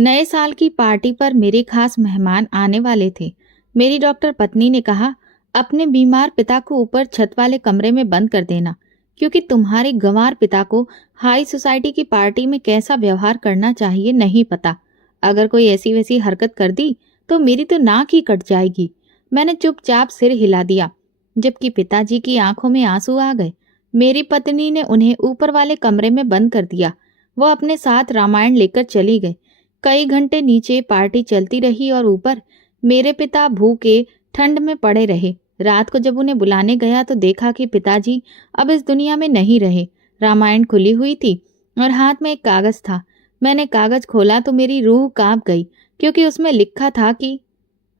नए साल की पार्टी पर मेरे खास मेहमान आने वाले थे। मेरी डॉक्टर पत्नी ने कहा, अपने बीमार पिता को ऊपर छत वाले कमरे में बंद कर देना, क्योंकि तुम्हारे गंवार पिता को हाई सोसाइटी की पार्टी में कैसा व्यवहार करना चाहिए नहीं पता। अगर कोई ऐसी वैसी हरकत कर दी तो मेरी तो नाक ही कट जाएगी। मैंने चुपचाप सिर हिला दिया, जबकि पिताजी की आंखों में आंसू आ गए। मेरी पत्नी ने उन्हें ऊपर वाले कमरे में बंद कर दिया। वो अपने साथ रामायण लेकर चली गई। कई घंटे नीचे पार्टी चलती रही और ऊपर मेरे पिता भूखे ठंड में पड़े रहे। रात को जब उन्हें बुलाने गया तो देखा कि पिताजी अब इस दुनिया में नहीं रहे। रामायण खुली हुई थी और हाथ में एक कागज था। मैंने कागज खोला तो मेरी रूह कांप गई, क्योंकि उसमें लिखा था कि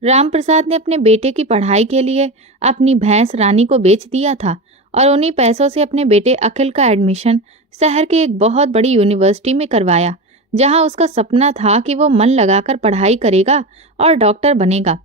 राम प्रसाद ने अपने बेटे की पढ़ाई के लिए अपनी भैंस रानी को बेच दिया था और उन्हीं पैसों से अपने बेटे अखिल का एडमिशन शहर के एक बहुत बड़ी यूनिवर्सिटी में करवाया, जहां उसका सपना था कि वो मन लगाकर पढ़ाई करेगा और डॉक्टर बनेगा।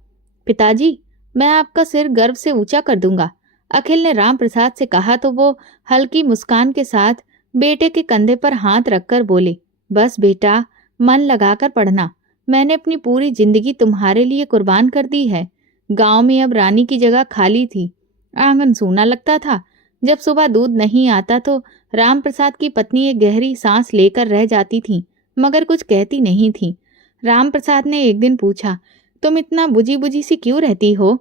पिताजी, मैं आपका सिर गर्व से ऊंचा कर दूंगा, अखिल ने राम प्रसाद से कहा तो वो हल्की मुस्कान के साथ बेटे के कंधे पर हाथ रखकर बोले, बस बेटा, मन लगाकर पढ़ना। मैंने अपनी पूरी जिंदगी तुम्हारे लिए कुर्बान कर दी है। गांव में अब रानी की जगह खाली थी। आंगन सूना लगता था। जब सुबह दूध नहीं आता तो राम प्रसाद की पत्नी एक गहरी सांस लेकर रह जाती थी, मगर कुछ कहती नहीं थी। राम प्रसाद ने एक दिन पूछा, तुम इतना बुझी बुझी सी क्यों रहती हो?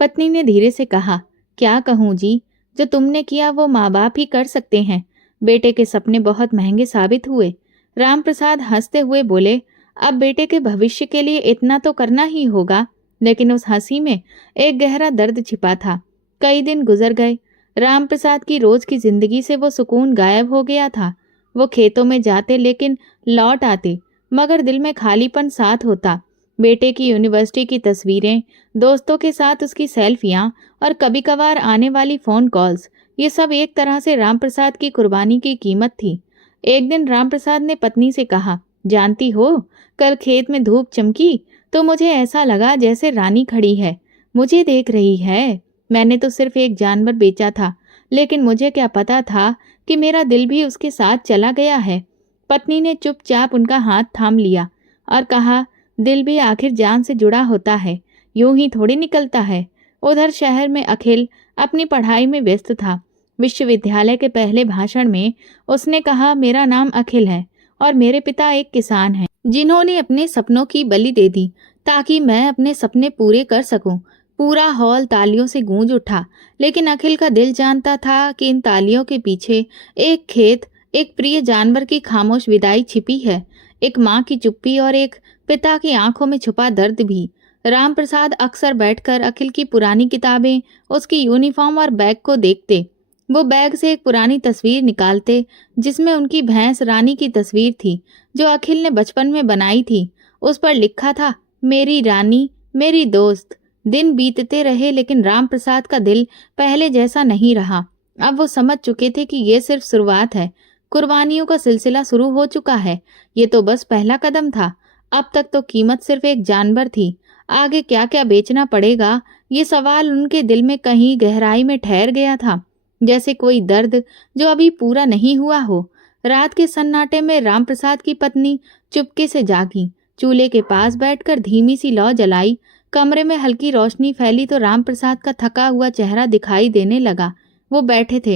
पत्नी ने धीरे से कहा, क्या कहूँ जी, जो तुमने किया वो माँ बाप ही कर सकते हैं। बेटे के सपने बहुत महंगे साबित हुए। राम प्रसाद हंसते हुए बोले, अब बेटे के भविष्य के लिए इतना तो करना ही होगा। लेकिन उस हंसी में एक गहरा दर्द छिपा था। कई दिन गुजर गए। राम प्रसाद की रोज की जिंदगी से वो सुकून गायब हो गया था। वो खेतों में जाते लेकिन लौट आते, मगर दिल में खालीपन साथ होता। बेटे की यूनिवर्सिटी की तस्वीरें, दोस्तों के साथ उसकी सेल्फियां और कभी कभार आने वाली फोन कॉल्स, ये सब एक तरह से राम प्रसाद की कुर्बानी की कीमत थी। एक दिन राम प्रसाद ने पत्नी से कहा, जानती हो, कल खेत में धूप चमकी तो मुझे ऐसा लगा जैसे रानी खड़ी है, मुझे देख रही है। मैंने तो सिर्फ एक जानवर बेचा था, लेकिन मुझे क्या पता था कि मेरा दिल भी उसके साथ चला गया है। पत्नी ने चुपचाप उनका हाथ थाम लिया और कहा, दिल भी आखिर जान से जुड़ा होता है, यूं ही थोड़ी निकलता है। उधर शहर में अखिल अपनी पढ़ाई में व्यस्त था। विश्वविद्यालय के पहले भाषण में उसने कहा, मेरा नाम अखिल है और मेरे पिता एक किसान हैं, जिन्होंने अपने सपनों की बलि दे दी ताकि मैं अपने सपने पूरे कर सकूं। पूरा हॉल तालियों से गूंज उठा, लेकिन अखिल का दिल जानता था कि इन तालियों के पीछे एक खेत, एक प्रिय जानवर की खामोश विदाई छिपी है, एक माँ की चुप्पी और एक पिता की आंखों में छुपा दर्द भी। राम प्रसाद अक्सर बैठकर अखिल की पुरानी किताबें, उसकी यूनिफॉर्म और बैग को देखते। वो बैग से एक पुरानी तस्वीर निकालते, जिसमें उनकी भैंस रानी की तस्वीर थी, जो अखिल ने बचपन में बनाई थी। उस पर लिखा था, मेरी रानी, मेरी दोस्त। दिन बीतते रहे, लेकिन राम प्रसाद का दिल पहले जैसा नहीं रहा। अब वो समझ चुके थे कि ये सिर्फ शुरुआत है। कुर्बानियों का सिलसिला शुरू हो चुका है। ये तो बस पहला कदम था। अब तक तो कीमत सिर्फ एक जानवर थी। आगे क्या क्या बेचना पड़ेगा, ये सवाल उनके दिल में कहीं गहराई में ठहर गया था, जैसे कोई दर्द जो अभी पूरा नहीं हुआ हो। रात के सन्नाटे में राम प्रसाद की पत्नी चुपके से जागी। चूल्हे के पास बैठकर धीमी सी लौ जलाई। कमरे में हल्की रोशनी फैली तो राम प्रसाद का थका हुआ चेहरा दिखाई देने लगा। वो बैठे थे,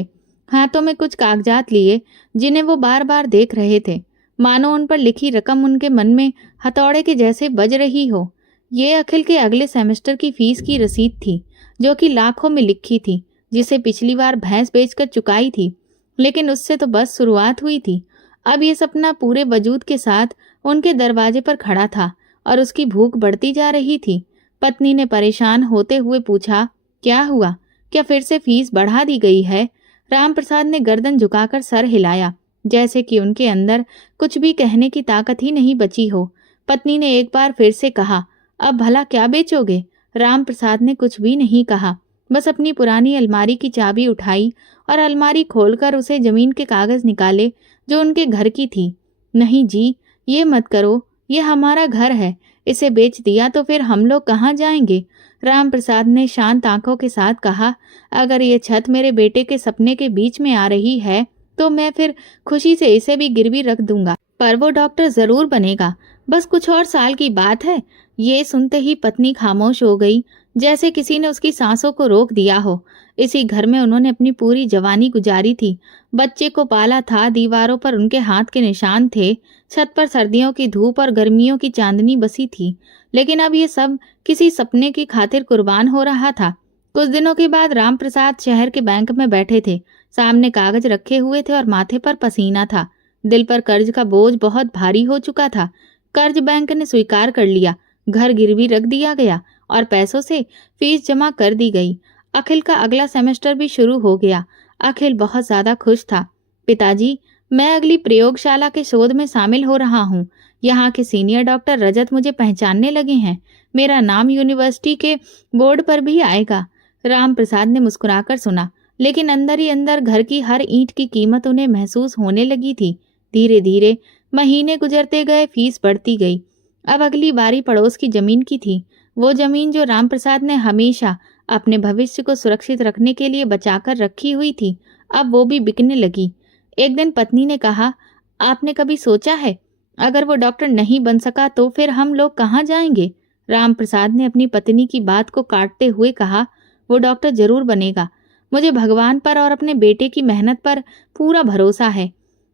हाथों में कुछ कागजात लिए, जिन्हें वो बार बार देख रहे थे, मानो उन पर लिखी रकम उनके मन में हथौड़े के जैसे बज रही हो। ये अखिल के अगले सेमेस्टर की फीस की रसीद थी, जो कि लाखों में लिखी थी, जिसे पिछली बार भैंस बेचकर चुकाई थी। लेकिन उससे तो बस शुरुआत हुई थी। अब ये सपना पूरे वजूद के साथ उनके दरवाजे पर खड़ा था और उसकी भूख बढ़ती जा रही थी। पत्नी ने परेशान होते हुए पूछा, क्या हुआ? क्या फिर से फीस बढ़ा दी गई है? राम प्रसाद ने गर्दन झुकाकर सर हिलाया, जैसे कि उनके अंदर कुछ भी कहने की ताकत ही नहीं बची हो। पत्नी ने एक बार फिर से कहा, अब भला क्या बेचोगे? राम प्रसाद ने कुछ भी नहीं कहा, बस अपनी पुरानी अलमारी की चाबी उठाई और अलमारी खोलकर उसे जमीन के कागज निकाले जो उनके घर की थी। नहीं जी, ये मत करो, ये हमारा घर है, इसे बेच दिया तो फिर हम लोग कहाँ जाएंगे? राम प्रसाद ने शांत आंखों के साथ कहा, अगर ये छत मेरे बेटे के सपने के बीच में आ रही है तो मैं फिर खुशी से इसे भी गिरवी रख दूंगा, पर वो डॉक्टर जरूर बनेगा। बस कुछ और साल की बात है। ये सुनते ही पत्नी खामोश हो गई, जैसे किसी ने उसकी सांसों को रोक दिया हो। इसी घर में उन्होंने अपनी पूरी जवानी गुजारी थी। बच्चे को पाला था, दीवारों पर उनके हाथ के निशान थे, छत पर सर्दियों की धूप और गर्मियों की चांदनी बसी थी। लेकिन अब ये सब किसी सपने की खातिर कुर्बान हो रहा था। कुछ दिनों के बाद राम प्रसाद शहर के बैंक में बैठे थे। सामने कागज रखे हुए थे और माथे पर पसीना था। दिल पर कर्ज का बोझ बहुत भारी हो चुका था। कर्ज बैंक ने स्वीकार कर लिया, घर गिरवी रख दिया गया और पैसों से फीस जमा कर दी गई। अखिल का अगला सेमेस्टर भी शुरू हो गया। अखिल बहुत ज्यादा खुश था। पिताजी, मैं अगली प्रयोगशाला के शोध में शामिल हो रहा हूँ। यहाँ के सीनियर डॉक्टर रजत मुझे पहचानने लगे हैं। मेरा नाम यूनिवर्सिटी के बोर्ड पर भी आएगा। राम प्रसाद ने मुस्कुराकर सुना, लेकिन अंदर ही अंदर घर की हर ईंट की कीमत उन्हें महसूस होने लगी थी। धीरे धीरे महीने गुजरते गए, फीस बढ़ती गई। अब अगली बारी पड़ोस की जमीन की थी। वो जमीन जो राम प्रसाद ने हमेशा अपने भविष्य को सुरक्षित रखने के लिए बचाकर रखी हुई थी, अब वो भी बिकने लगी। एक दिन पत्नी ने कहा, आपने कभी सोचा है, अगर वो डॉक्टर नहीं बन सका तो फिर हम लोग कहाँ जाएंगे? राम प्रसाद ने अपनी पत्नी की बात को काटते हुए कहा, वो डॉक्टर जरूर बनेगा। मुझे भगवान पर और अपने बेटे की मेहनत पर पूरा भरोसा है।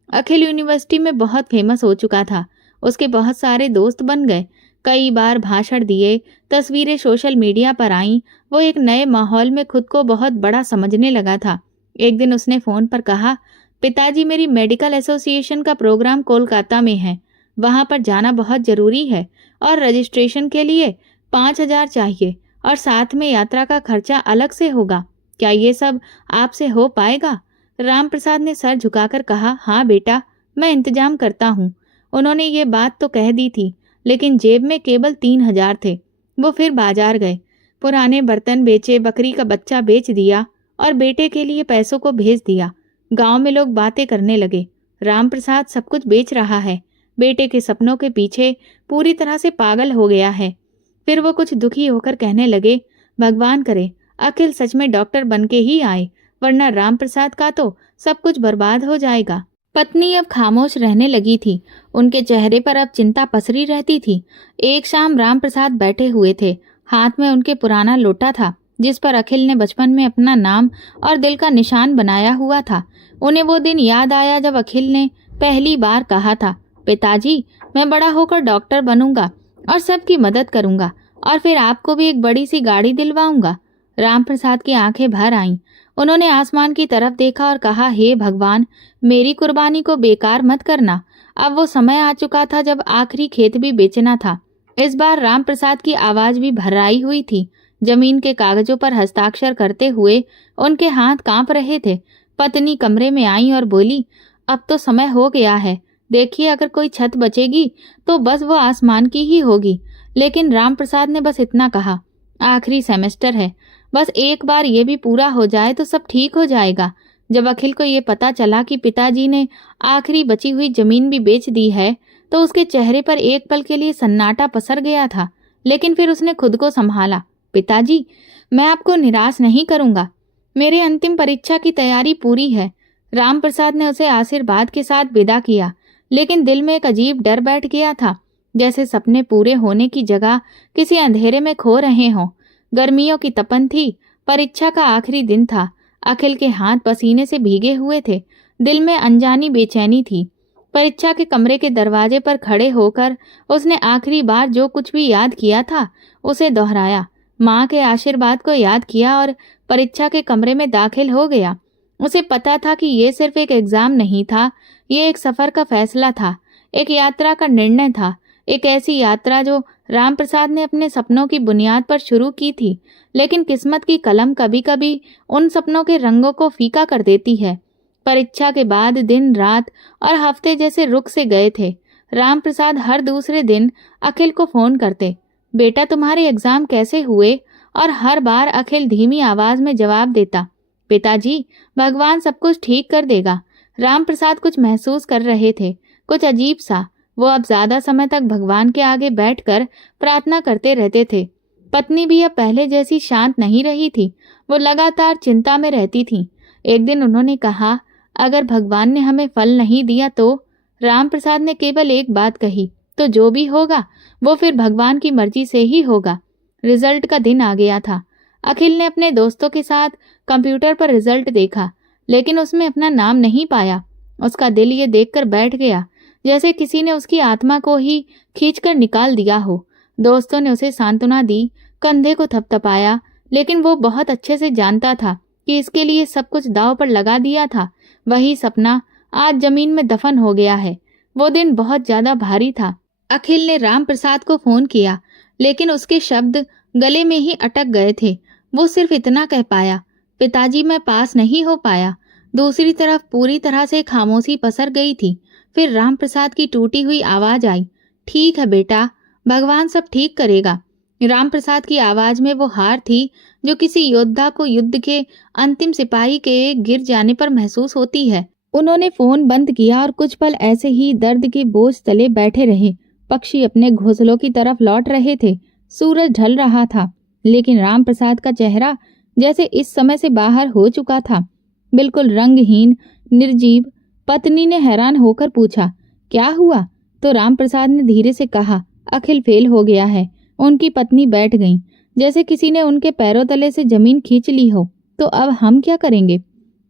अखिल यूनिवर्सिटी में बहुत फेमस हो चुका था। उसके बहुत सारे दोस्त बन गए। कई बार भाषण दिए, तस्वीरें सोशल मीडिया पर आईं। वो एक नए माहौल में खुद को बहुत बड़ा समझने लगा था। एक दिन उसने फोन पर कहा, पिताजी, मेरी मेडिकल एसोसिएशन का प्रोग्राम कोलकाता में है। वहां पर जाना बहुत जरूरी है और रजिस्ट्रेशन के लिए 5,000 चाहिए और साथ में यात्रा का खर्चा अलग से होगा। क्या ये सब आपसे हो पाएगा? राम प्रसाद ने सर झुकाकर कहा, हाँ बेटा, मैं इंतजाम करता हूँ। उन्होंने ये बात तो कह दी थी, लेकिन जेब में केवल 3,000 थे। वो फिर बाजार गए, पुराने बर्तन बेचे, बकरी का बच्चा बेच दिया और बेटे के लिए पैसों को भेज दिया। गांव में लोग बातें करने लगे, राम प्रसाद सब कुछ बेच रहा है, बेटे के सपनों के पीछे पूरी तरह से पागल हो गया है। फिर वो कुछ दुखी होकर कहने लगे, भगवान करे अखिल सच में डॉक्टर बन के ही आए, वरना राम प्रसाद का तो सब कुछ बर्बाद हो जाएगा। पत्नी अब खामोश रहने लगी थी। उनके चेहरे पर अब चिंता पसरी रहती थी। एक शाम राम प्रसाद बैठे हुए थे। हाथ में उनके पुराना लोटा था, जिस पर अखिल ने बचपन में अपना नाम और दिल का निशान बनाया हुआ था। उन्हें वो दिन याद आया जब अखिल ने पहली बार कहा था, पिताजी, मैं बड़ा होकर डॉक्टर बनूंगा और सबकी मदद करूंगा और फिर आपको भी एक बड़ी सी गाड़ी दिलवाऊंगा। राम प्रसाद की आंखें भर आईं। उन्होंने आसमान की तरफ देखा और कहा, हे भगवान, मेरी कुर्बानी को बेकार मत करना। अब वो समय आ चुका था जब आखिरी खेत भी बेचना था। इस बार राम प्रसाद की आवाज भी भर्राई हुई थी। जमीन के कागजों पर हस्ताक्षर करते हुए उनके हाथ कांप रहे थे। पत्नी कमरे में आई और बोली, अब तो समय हो गया है। देखिए, अगर कोई छत बचेगी तो बस वो आसमान की ही होगी। लेकिन राम प्रसाद ने बस इतना कहा, आखिरी सेमेस्टर है, बस एक बार ये भी पूरा हो जाए तो सब ठीक हो जाएगा। जब अखिल को ये पता चला कि पिताजी ने आखिरी बची हुई जमीन भी बेच दी है, तो उसके चेहरे पर एक पल के लिए सन्नाटा पसर गया था। लेकिन फिर उसने खुद को संभाला। पिताजी, मैं आपको निराश नहीं करूंगा। मेरे अंतिम परीक्षा की तैयारी पूरी है। राम प्रसाद ने उसे आशीर्वाद के साथ विदा किया, लेकिन दिल में एक अजीब डर बैठ गया था, जैसे सपने पूरे होने की जगह किसी अंधेरे में खो रहे हों। गर्मियों की तपन थी। परीक्षा का आखिरी दिन था। अखिल के हाथ पसीने से भीगे हुए थे। दिल में अनजानी बेचैनी थी। परीक्षा के कमरे के दरवाजे पर खड़े होकर उसने आखिरी बार जो कुछ भी याद किया था उसे दोहराया। माँ के आशीर्वाद को याद किया और परीक्षा के कमरे में दाखिल हो गया। उसे पता था कि ये सिर्फ एक एग्जाम नहीं था, ये एक सफर का फैसला था, एक यात्रा का निर्णय था। एक ऐसी यात्रा जो राम प्रसाद ने अपने सपनों की बुनियाद पर शुरू की थी। लेकिन किस्मत की कलम कभी कभी उन सपनों के रंगों को फीका कर देती है। परीक्षा के बाद दिन, रात और हफ्ते जैसे रुक से गए थे। राम प्रसाद हर दूसरे दिन अखिल को फोन करते, बेटा तुम्हारे एग्जाम कैसे हुए? और हर बार अखिल धीमी आवाज में जवाब देता, पिताजी, भगवान सब कुछ ठीक कर देगा। राम प्रसाद कुछ महसूस कर रहे थे, कुछ अजीब सा। वो अब ज्यादा समय तक भगवान के आगे बैठकर प्रार्थना करते रहते थे। पत्नी भी अब पहले जैसी शांत नहीं रही थी। वो लगातार चिंता में रहती थी। एक दिन उन्होंने कहा, अगर भगवान ने हमें फल नहीं दिया तो? राम प्रसाद ने केवल एक बात कही, तो जो भी होगा वो फिर भगवान की मर्जी से ही होगा। रिजल्ट का दिन आ गया था। अखिल ने अपने दोस्तों के साथ कंप्यूटर पर रिजल्ट देखा, लेकिन उसमें अपना नाम नहीं पाया। उसका दिल ये देखकर बैठ गया जैसे किसी ने उसकी आत्मा को ही खींचकर निकाल दिया हो। दोस्तों ने उसे सांत्वना दी, कंधे को थपथपाया, लेकिन वो बहुत अच्छे से जानता था कि इसके लिए सब कुछ दांव पर लगा दिया था। वही सपना आज जमीन में दफन हो गया है। वो दिन बहुत ज्यादा भारी था। अखिल ने राम प्रसाद को फोन किया, लेकिन उसके शब्द गले में ही अटक गए थे। वो सिर्फ इतना कह पाया, पिताजी मैं पास नहीं हो पाया। दूसरी तरफ पूरी तरह से खामोशी पसर गई थी। फिर राम प्रसाद की टूटी हुई आवाज आई, ठीक है बेटा, भगवान सब ठीक करेगा। राम प्रसाद की आवाज में वो हार थी जो किसी योद्धा को युद्ध के अंतिम सिपाही के गिर जाने पर महसूस होती है। उन्होंने फोन बंद किया और कुछ पल ऐसे ही दर्द के बोझ तले बैठे रहे। पक्षी अपने घोंसलों की तरफ लौट रहे थे। सूरज ढल रहा था, लेकिन राम प्रसाद का चेहरा जैसे इस समय से बाहर हो चुका था, बिल्कुल रंगहीन, निर्जीव। पत्नी ने हैरान होकर पूछा, क्या हुआ? तो राम प्रसाद ने धीरे से कहा, अखिल फेल हो गया है। उनकी पत्नी बैठ गई, जैसे किसी ने उनके पैरों तले से जमीन खींच ली हो। तो अब हम क्या करेंगे?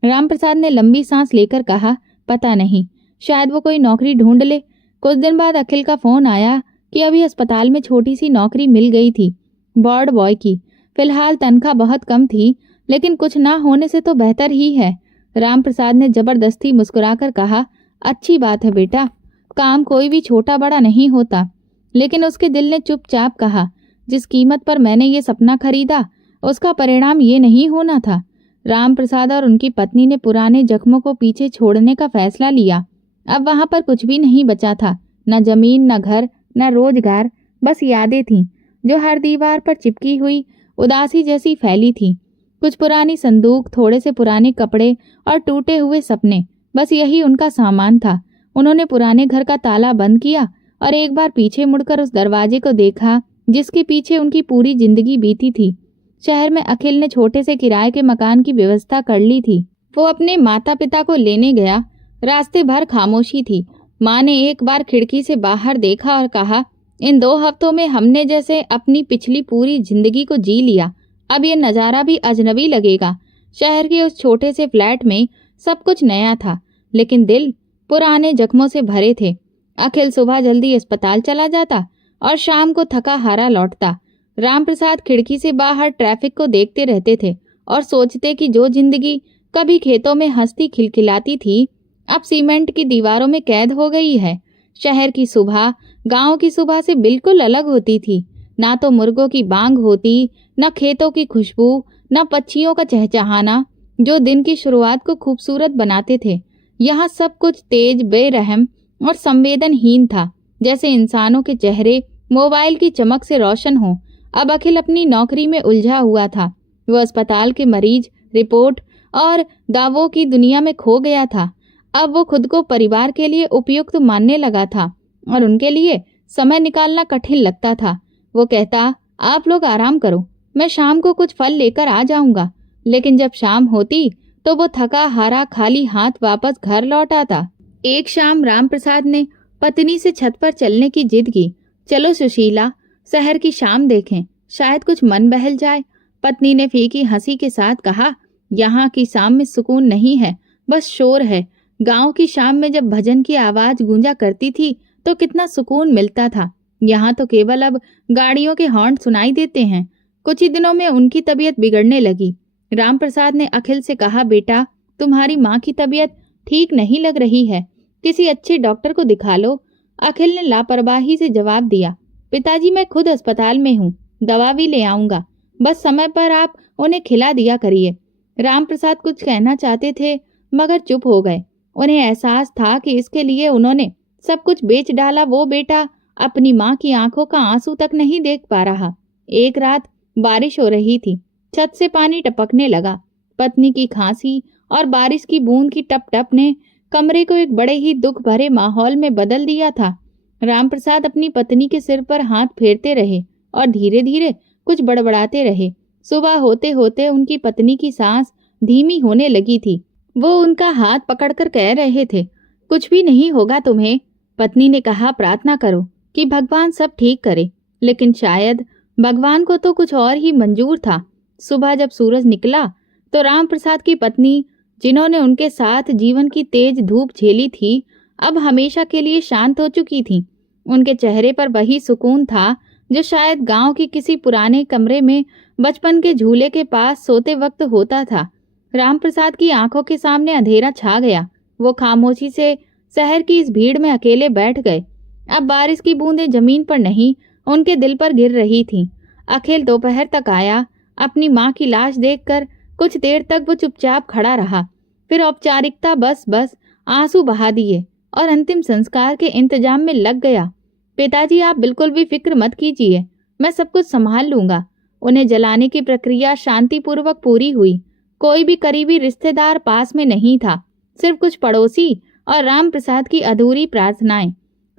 राम प्रसाद ने लंबी सांस लेकर कहा, पता नहीं, शायद वो कोई नौकरी ढूंढ ले। कुछ दिन बाद अखिल का फोन आया कि अभी अस्पताल में छोटी सी नौकरी मिल गई थी, वार्ड बॉय की। फिलहाल तनख्वाह बहुत कम थी, लेकिन कुछ ना होने से तो बेहतर ही है। राम प्रसाद ने जबरदस्ती मुस्कुराकर कहा, अच्छी बात है बेटा, काम कोई भी छोटा बड़ा नहीं होता। लेकिन उसके दिल ने चुपचाप कहा, जिस कीमत पर मैंने ये सपना खरीदा उसका परिणाम ये नहीं होना था। राम प्रसाद और उनकी पत्नी ने पुराने जख्मों को पीछे छोड़ने का फैसला लिया। अब वहां पर कुछ भी नहीं बचा था, न जमीन, न घर, न रोजगार, बस यादें थीं जो हर दीवार पर चिपकी हुई उदासी जैसी फैली थी। कुछ पुरानी संदूक, थोड़े से पुराने कपड़े और टूटे हुए सपने, बस यही उनका सामान था। उन्होंने पुराने घर का ताला बंद किया और एक बार पीछे मुड़कर उस दरवाजे को देखा जिसके पीछे उनकी पूरी जिंदगी बीती थी। शहर में अखिल ने छोटे से किराए के मकान की व्यवस्था कर ली थी। वो अपने माता पिता को लेने गया। रास्ते भर खामोशी थी। माँ ने एक बार खिड़की से बाहर देखा और कहा, इन 2 हफ्तों में हमने जैसे अपनी पिछली पूरी जिंदगी को जी लिया। अब ये नज़ारा भी अजनबी लगेगा। शहर के उस छोटे से फ्लैट में सब कुछ नया था, लेकिन दिल पुराने जख्मों से भरे थे। अखिल सुबह जल्दी अस्पताल चला जाता और शाम को थका हारा लौटता। राम प्रसाद खिड़की से बाहर ट्रैफिक को देखते रहते थे और सोचते कि जो जिंदगी कभी खेतों में हंसती खिलखिलाती थी, अब सीमेंट की दीवारों में कैद हो गई है। शहर की सुबह गांव की सुबह से बिल्कुल अलग होती थी। ना तो मुर्गों की बांग होती, न खेतों की खुशबू, न पक्षियों का चहचहाना जो दिन की शुरुआत को खूबसूरत बनाते थे। यहाँ सब कुछ तेज, बेरहम और संवेदनहीन था, जैसे इंसानों के चेहरे मोबाइल की चमक से रोशन हो। अब अखिल अपनी नौकरी में उलझा हुआ था। वो अस्पताल के मरीज, रिपोर्ट और दावों की दुनिया में खो गया था। अब वो खुद को परिवार के लिए उपयुक्त मानने लगा था और उनके लिए समय निकालना कठिन लगता था। वो कहता, आप लोग आराम करो, मैं शाम को कुछ फल लेकर आ जाऊंगा। लेकिन जब शाम होती तो वो थका हारा खाली हाथ वापस घर लौट आता। एक शाम राम प्रसाद ने पत्नी से छत पर चलने की जिद की। चलो सुशीला, शहर की शाम देखें, शायद कुछ मन बहल जाए। पत्नी ने फीकी हंसी के साथ कहा, यहाँ की शाम में सुकून नहीं है, बस शोर है। गांव की शाम में जब भजन की आवाज गूंजा करती थी तो कितना सुकून मिलता था। यहाँ तो केवल अब गाड़ियों के हॉर्न सुनाई देते हैं। कुछ ही दिनों में उनकी तबीयत बिगड़ने लगी। राम प्रसाद ने अखिल से कहा, बेटा, तुम्हारी माँ की तबीयत ठीक नहीं लग रही है, किसी अच्छे डॉक्टर को दिखा लो। अखिल ने लापरवाही से जवाब दिया, पिताजी मैं खुद अस्पताल में हूँ, दवा भी ले आऊंगा, बस समय पर आप उन्हें खिला दिया करिए। राम प्रसाद कुछ कहना चाहते थे मगर चुप हो गए। उन्हें एहसास था कि इसके लिए उन्होंने सब कुछ बेच डाला। वो बेटा अपनी माँ की आंखों का आंसू तक नहीं देख पा रहा। एक रात बारिश हो रही थी, छत से पानी टपकने लगा। पत्नी की खांसी और बारिश की बूंद की टप टप ने कमरे को एक बड़े ही दुख भरे माहौल में बदल दिया था। राम प्रसाद अपनी पत्नी के सिर पर हाथ फेरते रहे और धीरे धीरे कुछ बड़बड़ाते रहे। सुबह होते होते उनकी पत्नी की सांस धीमी होने लगी थी। वो उनका हाथ पकड़कर कह रहे थे, कुछ भी नहीं होगा तुम्हें। पत्नी ने कहा, प्रार्थना करो, कि भगवान सब ठीक करे, लेकिन शायद भगवान को तो कुछ और ही मंजूर था। सुबह जब सूरज निकला तो राम प्रसाद की पत्नी, जिन्होंने उनके साथ जीवन की तेज धूप झेली थी, अब हमेशा के लिए शांत हो चुकी थीं। उनके चेहरे पर वही सुकून था जो शायद गांव के किसी पुराने कमरे में बचपन के झूले के पास सोते वक्त होता था। रामप्रसाद की आंखों के सामने अंधेरा छा गया। वो खामोशी से शहर की इस भीड़ में अकेले बैठ गए। अब बारिश की बूंदें जमीन पर नहीं, उनके दिल पर गिर रही थीं। अखिल दोपहर तक आया। अपनी माँ की लाश देखकर कुछ देर तक वो चुपचाप खड़ा रहा। फिर औपचारिकता बस आंसू बहा दिए और अंतिम संस्कार के इंतजाम में लग गया। पिताजी, आप बिल्कुल भी फिक्र मत कीजिए, मैं सब कुछ संभाल लूंगा। उन्हें जलाने की प्रक्रिया शांतिपूर्वक पूरी हुई। कोई भी करीबी रिश्तेदार पास में नहीं था, सिर्फ कुछ पड़ोसी और राम प्रसाद की अधूरी प्रार्थनाएं।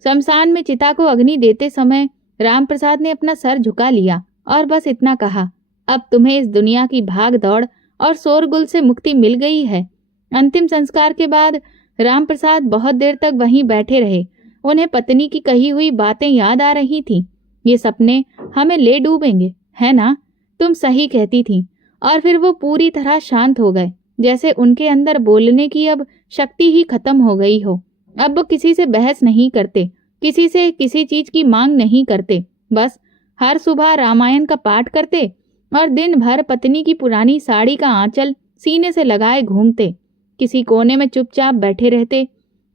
शमशान में चिता को अग्नि देते समय राम प्रसाद ने अपना सर झुका लिया और बस इतना कहा, अब तुम्हें इस दुनिया की भाग दौड़ और शोरगुल से मुक्ति मिल गई है। अंतिम संस्कार के बाद राम प्रसाद बहुत देर तक वहीं बैठे रहे। उन्हें पत्नी की कही हुई बातें याद आ रही थीं। ये सपने हमें ले डूबेंगे, है ना? तुम सही कहती थी। और फिर वो पूरी तरह शांत हो गए, जैसे उनके अंदर बोलने की अब शक्ति ही खत्म हो गई हो। अब वो किसी से बहस नहीं करते, किसी से किसी चीज की मांग नहीं करते। बस हर सुबह रामायण का पाठ करते और दिन भर पत्नी की पुरानी साड़ी का आंचल सीने से लगाए घूमते। किसी कोने में चुपचाप बैठे रहते।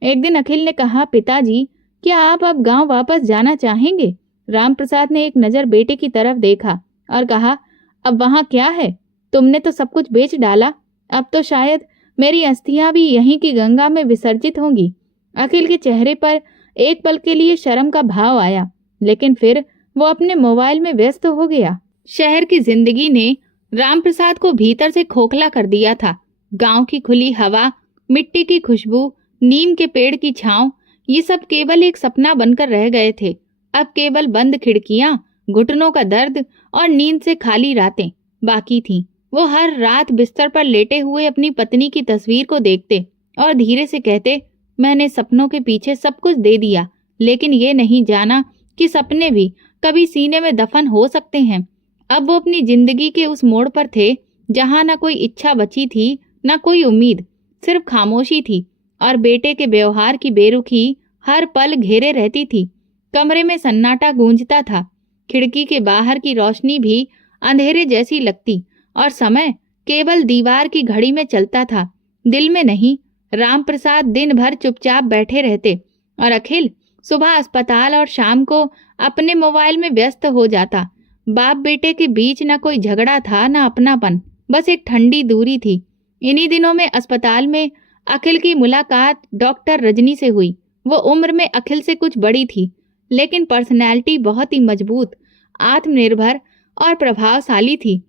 एक दिन अखिल ने कहा, पिताजी, क्या आप अब गांव वापस जाना चाहेंगे? रामप्रसाद ने एक नजर बेटे की तरफ देखा और कहा, अब वहां क्या है? तुमने तो सब कुछ बेच डाला। अब तो शायद मेरी अस्थियां भी यहीं की गंगा में विसर्जित होंगी। अखिल के चेहरे पर एक पल के लिए शर्म का भाव आया, लेकिन फिर वो अपने मोबाइल में व्यस्त हो गया। शहर की जिंदगी ने रामप्रसाद को भीतर से खोखला कर दिया था। गांव की खुली हवा, मिट्टी की खुशबू, नीम के पेड़ की छांव, ये सब केवल एक सपना बनकर रह गए थे। अब केवल बंद खिड़कियां, घुटनों का दर्द और नींद से खाली रातें बाकी थीं। वो हर रात बिस्तर पर लेटे हुए अपनी पत्नी की तस्वीर को देखते और धीरे से कहते, मैंने सपनों के पीछे सब कुछ दे दिया, लेकिन ये नहीं जाना कि सपने भी कभी सीने में दफन हो सकते हैं। अब वो अपनी जिंदगी के उस मोड़ पर थे जहां ना कोई इच्छा बची थी, ना कोई उम्मीद, सिर्फ खामोशी थी और बेटे के व्यवहार की बेरुखी हर पल घेरे रहती थी। कमरे में सन्नाटा गूंजता था। खिड़की के बाहर की रोशनी भी अंधेरे जैसी लगती और समय केवल दीवार की घड़ी में चलता था, दिल में नहीं। रामप्रसाद दिन भर चुपचाप बैठे रहते और अखिल सुबह अस्पताल और शाम को अपने मोबाइल में व्यस्त हो जाता। बाप बेटे के बीच न कोई झगड़ा था, न अपनापन, बस एक ठंडी दूरी थी। इन्हीं दिनों में अस्पताल में अखिल की मुलाकात डॉक्टर रजनी से हुई। वो उम्र में अखिल से कुछ बड़ी थी, लेकिन पर्सनैलिटी बहुत ही मजबूत, आत्मनिर्भर और प्रभावशाली थी।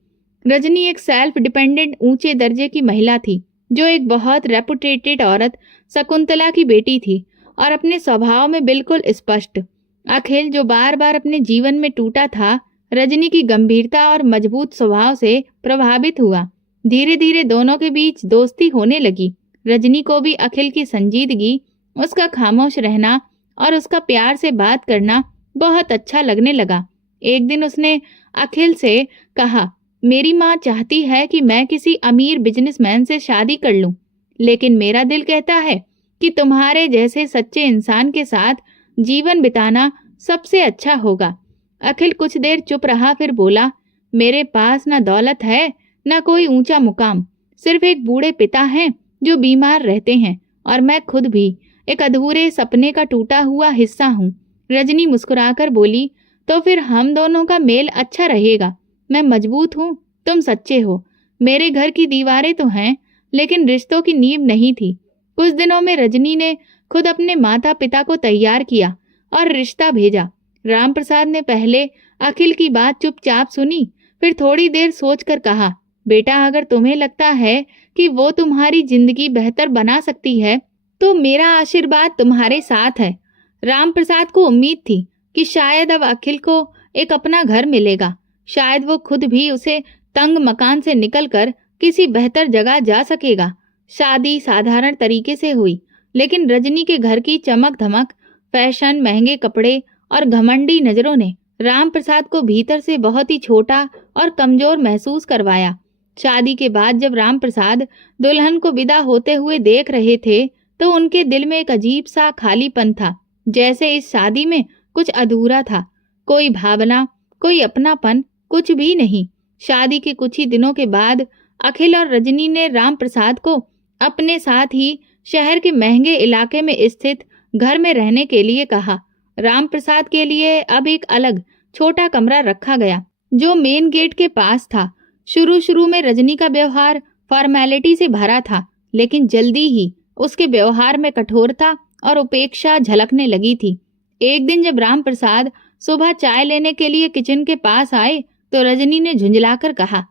रजनी एक सेल्फ डिपेंडेंट ऊंचे दर्जे की महिला थी, जो एक बहुत रेपुटेटेड औरत शकुंतला की बेटी थी और अपने स्वभाव में बिल्कुल स्पष्ट। अखिल, जो बार बार अपने जीवन में टूटा था, रजनी की गंभीरता और मजबूत स्वभाव से प्रभावित हुआ। धीरे धीरे दोनों के बीच दोस्ती होने लगी। रजनी को भी अखिल की संजीदगी, उसका खामोश रहना और उसका प्यार से बात करना बहुत अच्छा लगने लगा। एक दिन उसने अखिल से कहा, मेरी माँ चाहती है कि मैं किसी अमीर बिजनेसमैन से शादी कर लूं, लेकिन मेरा दिल कहता है कि तुम्हारे जैसे सच्चे इंसान के साथ जीवन बिताना सबसे अच्छा होगा। अखिल कुछ देर चुप रहा, फिर बोला, मेरे पास ना दौलत है, ना कोई ऊंचा मुकाम, सिर्फ एक बूढ़े पिता हैं जो बीमार रहते हैं, और मैं खुद भी एक अधूरे सपने का टूटा हुआ हिस्सा हूँ। रजनी मुस्कुराकर बोली, तो फिर हम दोनों का मेल अच्छा रहेगा। मैं मजबूत हूँ, तुम सच्चे हो। मेरे घर की दीवारें तो हैं, लेकिन रिश्तों की नींव नहीं थी। कुछ दिनों में रजनी ने खुद अपने माता पिता को तैयार किया और रिश्ता भेजा। रामप्रसाद ने पहले अखिल की बात चुपचाप सुनी, फिर थोड़ी देर सोचकर कहा, बेटा, अगर तुम्हें लगता है कि वो तुम्हारी जिंदगी बेहतर बना सकती है, तो मेरा आशीर्वाद तुम्हारे साथ है। रामप्रसाद को उम्मीद थी कि शायद अब अखिल को एक अपना घर मिलेगा। शायद वो खुद भी उसे तंग मकान से निकलकर किसी बेहतर जगह जा सकेगा। शादी साधारण तरीके से हुई, लेकिन रजनी के घर की चमक धमक, फैशन, महंगे कपड़े और घमंडी नजरों ने राम प्रसाद को भीतर से बहुत ही छोटा और कमजोर महसूस करवाया। शादी के बाद जब राम प्रसाद दुल्हन को विदा होते हुए देख रहे थे तो उनके दिल में एक अजीब सा खालीपन था, जैसे इस शादी में कुछ अधूरा था। कोई भावना, कोई अपनापन, कुछ भी नहीं। शादी के कुछ ही दिनों के बाद अखिल और रजनी ने राम प्रसाद को अपने साथ ही शहर के महंगे इलाके में स्थित घर में रहने के लिए कहा। राम प्रसाद के लिए अब एक अलग छोटा कमरा रखा गया जो मेन गेट के पास था। शुरू शुरू में रजनी का व्यवहार फॉर्मेलिटी से भरा था, लेकिन जल्दी ही उसके व्यवहार में कठोरता और उपेक्षा झलकने लगी थी। एक दिन जब राम प्रसाद सुबह चाय लेने के लिए किचन के पास आए तो रजनी ने झुंझलाकर कहा,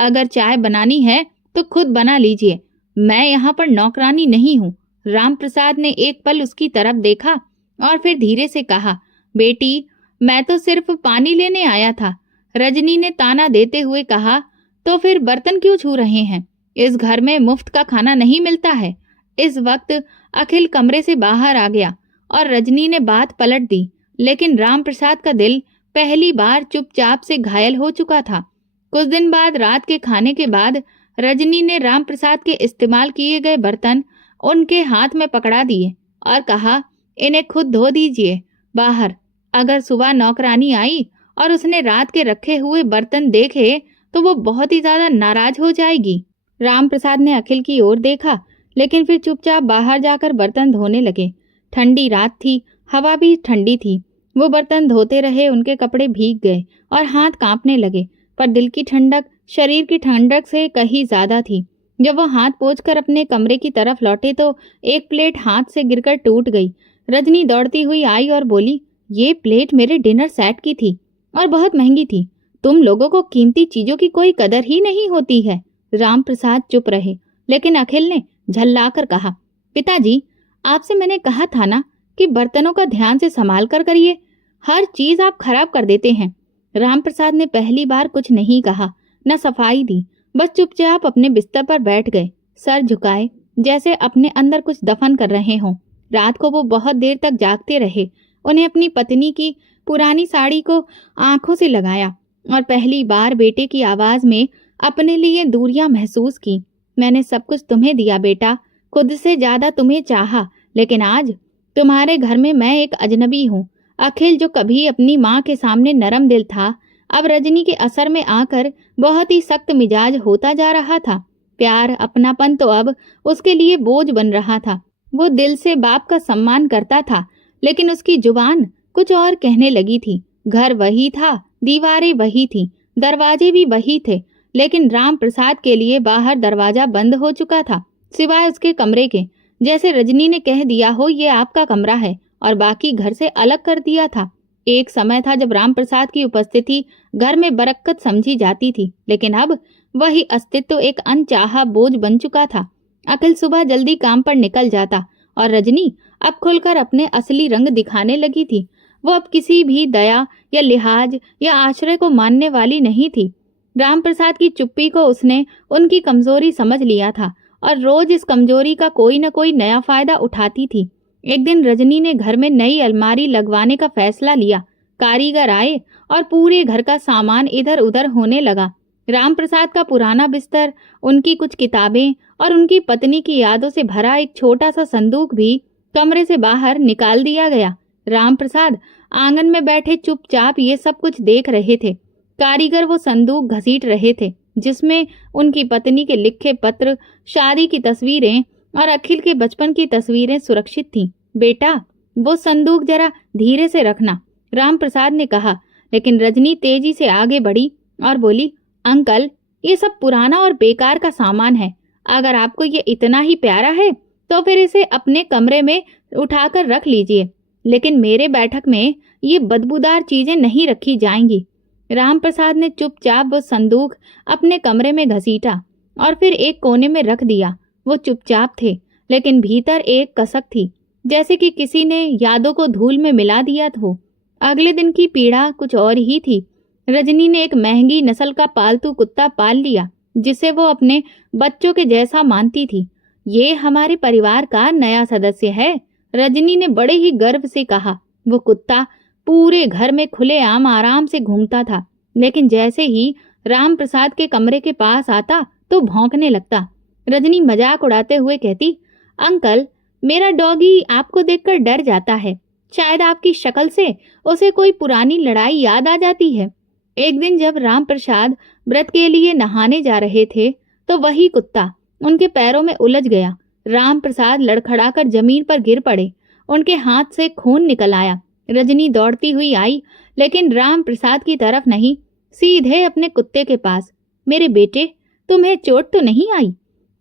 अगर चाय बनानी है तो खुद बना लीजिए, मैं यहाँ पर नौकरानी नहीं हूँ। राम प्रसाद ने एक पल उसकी तरफ देखा और फिर धीरे से कहा, बेटी मैं तो सिर्फ पानी लेने आया था। रजनी ने ताना देते हुए कहा, तो फिर बर्तन क्यों छू रहे हैं? इस घर में मुफ्त का खाना नहीं मिलता है। इस वक्त अखिल कमरे से बाहर आ गया और रजनी ने बात पलट दी, लेकिन राम प्रसाद का दिल पहली बार चुपचाप से घायल हो चुका था। कुछ दिन बाद रात के खाने के बाद रजनी ने राम प्रसाद के इस्तेमाल किए गए बर्तन उनके हाथ में पकड़ा दिए और कहा, इन्हें खुद धो दीजिए बाहर। अगर सुबह नौकरानी आई और उसने रात के रखे हुए बर्तन देखे तो वो बहुत ही ज्यादा नाराज हो जाएगी। राम प्रसाद ने अखिल की ओर देखा, लेकिन फिर चुपचाप बाहर जाकर बर्तन धोने लगे। ठंडी रात थी, हवा भी ठंडी थी। वो बर्तन धोते रहे, उनके कपड़े भीग गए और हाथ कांपने लगे, पर दिल की ठंडक शरीर की ठंडक से कहीं ज्यादा थी। जब वो हाथ पोंछकर अपने कमरे की तरफ लौटे तो एक प्लेट हाथ से गिरकर टूट गई। रजनी दौड़ती हुई आई और बोली, ये प्लेट मेरे डिनर सेट की थी और बहुत महंगी थी। तुम लोगों को कीमती चीजों की कोई कदर ही नहीं होती है। राम प्रसाद चुप रहे, लेकिन अखिल ने झल्लाकर कहा, पिताजी आपसे मैंने कहा था ना कि बर्तनों का ध्यान से संभाल कर करिए, हर चीज आप खराब कर देते हैं। राम प्रसाद ने पहली बार कुछ नहीं कहा, न सफाई दी, बस चुपचाप अपने बिस्तर पर बैठ गए, सर झुकाए, जैसे अपने अंदर कुछ दफन कर रहे हों। रात को वो बहुत देर तक जागते रहे। उन्हें अपनी पत्नी की पुरानी साड़ी को आंखों से लगाया और पहली बार बेटे की आवाज में अपने लिए दूरियां महसूस की। मैंने सब कुछ तुम्हें दिया बेटा, खुद से ज्यादा तुम्हें चाहा, लेकिन आज तुम्हारे घर में मैं एक अजनबी हूँ। अखिल जो कभी अपनी माँ के सामने नरम दिल था, अब रजनी के असर में आकर बहुत ही सख्त मिजाज होता जा रहा था। प्यार, अपनापन तो अब उसके लिए बोझ बन रहा था। वो दिल से बाप का सम्मान करता था, लेकिन उसकी जुबान कुछ और कहने लगी थी। घर वही था, दीवारें वही थी, दरवाजे भी वही थे, लेकिन राम प्रसाद के लिए बाहर दरवाजा बंद हो चुका था, सिवाय उसके कमरे के। जैसे रजनी ने कह दिया हो ये आपका कमरा है और बाकी घर से अलग कर दिया था। एक समय था जब राम प्रसाद की उपस्थिति घर में बरकत समझी जाती थी, लेकिन अब वही अस्तित्व एक अनचाहा बोझ बन चुका था। अखिल सुबह जल्दी काम पर निकल जाता और रजनी अब खुलकर अपने असली रंग दिखाने लगी थी। वो अब किसी भी दया या लिहाज या आश्रय को मानने वाली नहीं थी। राम प्रसाद की चुप्पी को उसने उनकी कमजोरी समझ लिया था और रोज इस कमजोरी का कोई न कोई नया फायदा उठाती थी। एक दिन रजनी ने घर में नई अलमारी लगवाने का फैसला लिया। कारीगर आए और पूरे घर का सामान इधर उधर होने लगा। राम प्रसाद का पुराना बिस्तर, उनकी कुछ किताबें और उनकी पत्नी की यादों से भरा एक छोटा सा संदूक भी कमरे से बाहर निकाल दिया गया। राम प्रसाद आंगन में बैठे चुपचाप ये सब कुछ देख रहे थे। कारीगर वो संदूक घसीट रहे थे जिसमें उनकी पत्नी के लिखे पत्र, शादी की तस्वीरें और अखिल के बचपन की तस्वीरें सुरक्षित थीं। बेटा वो संदूक जरा धीरे से रखना, राम प्रसाद ने कहा, लेकिन रजनी तेजी से आगे बढ़ी और बोली, अंकल ये सब पुराना और बेकार का सामान है। अगर आपको ये इतना ही प्यारा है तो फिर इसे अपने कमरे में उठाकर रख लीजिए, लेकिन मेरे बैठक में ये बदबूदार चीजें नहीं रखी जाएंगी। राम प्रसाद ने चुपचाप वो संदूक अपने कमरे में घसीटा और फिर एक कोने में रख दिया। वो चुपचाप थे, लेकिन भीतर एक कसक थी, जैसे कि किसी ने यादों को धूल में मिला दिया हो। अगले दिन की पीड़ा कुछ और ही थी। रजनी ने एक महंगी नस्ल का पालतू कुत्ता पाल लिया जिसे वो अपने बच्चों के जैसा मानती थी। ये हमारे परिवार का नया सदस्य है, रजनी ने बड़े ही गर्व से कहा। वो कुत्ता पूरे घर में खुलेआम आराम से घूमता था, लेकिन जैसे ही राम प्रसाद के कमरे के पास आता तो भौंकने लगता। रजनी मजाक उड़ाते हुए कहती, अंकल, मेरा डॉगी आपको देखकर डर जाता है। शायद आपकी शक्ल से उसे कोई पुरानी लड़ाई याद आ जाती है। एक दिन जब राम प्रसाद व्रत के लिए नहाने जा रहे थे तो वही कुत्ता उनके पैरों में उलझ गया। राम प्रसाद लड़खड़ाकर जमीन पर गिर पड़े। उनके हाथ से खून निकल आया। रजनी दौड़ती हुई आई, लेकिन राम प्रसाद की तरफ नहीं, सीधे अपने कुत्ते के पास। मेरे बेटे, तुम्हें चोट तो नहीं आई?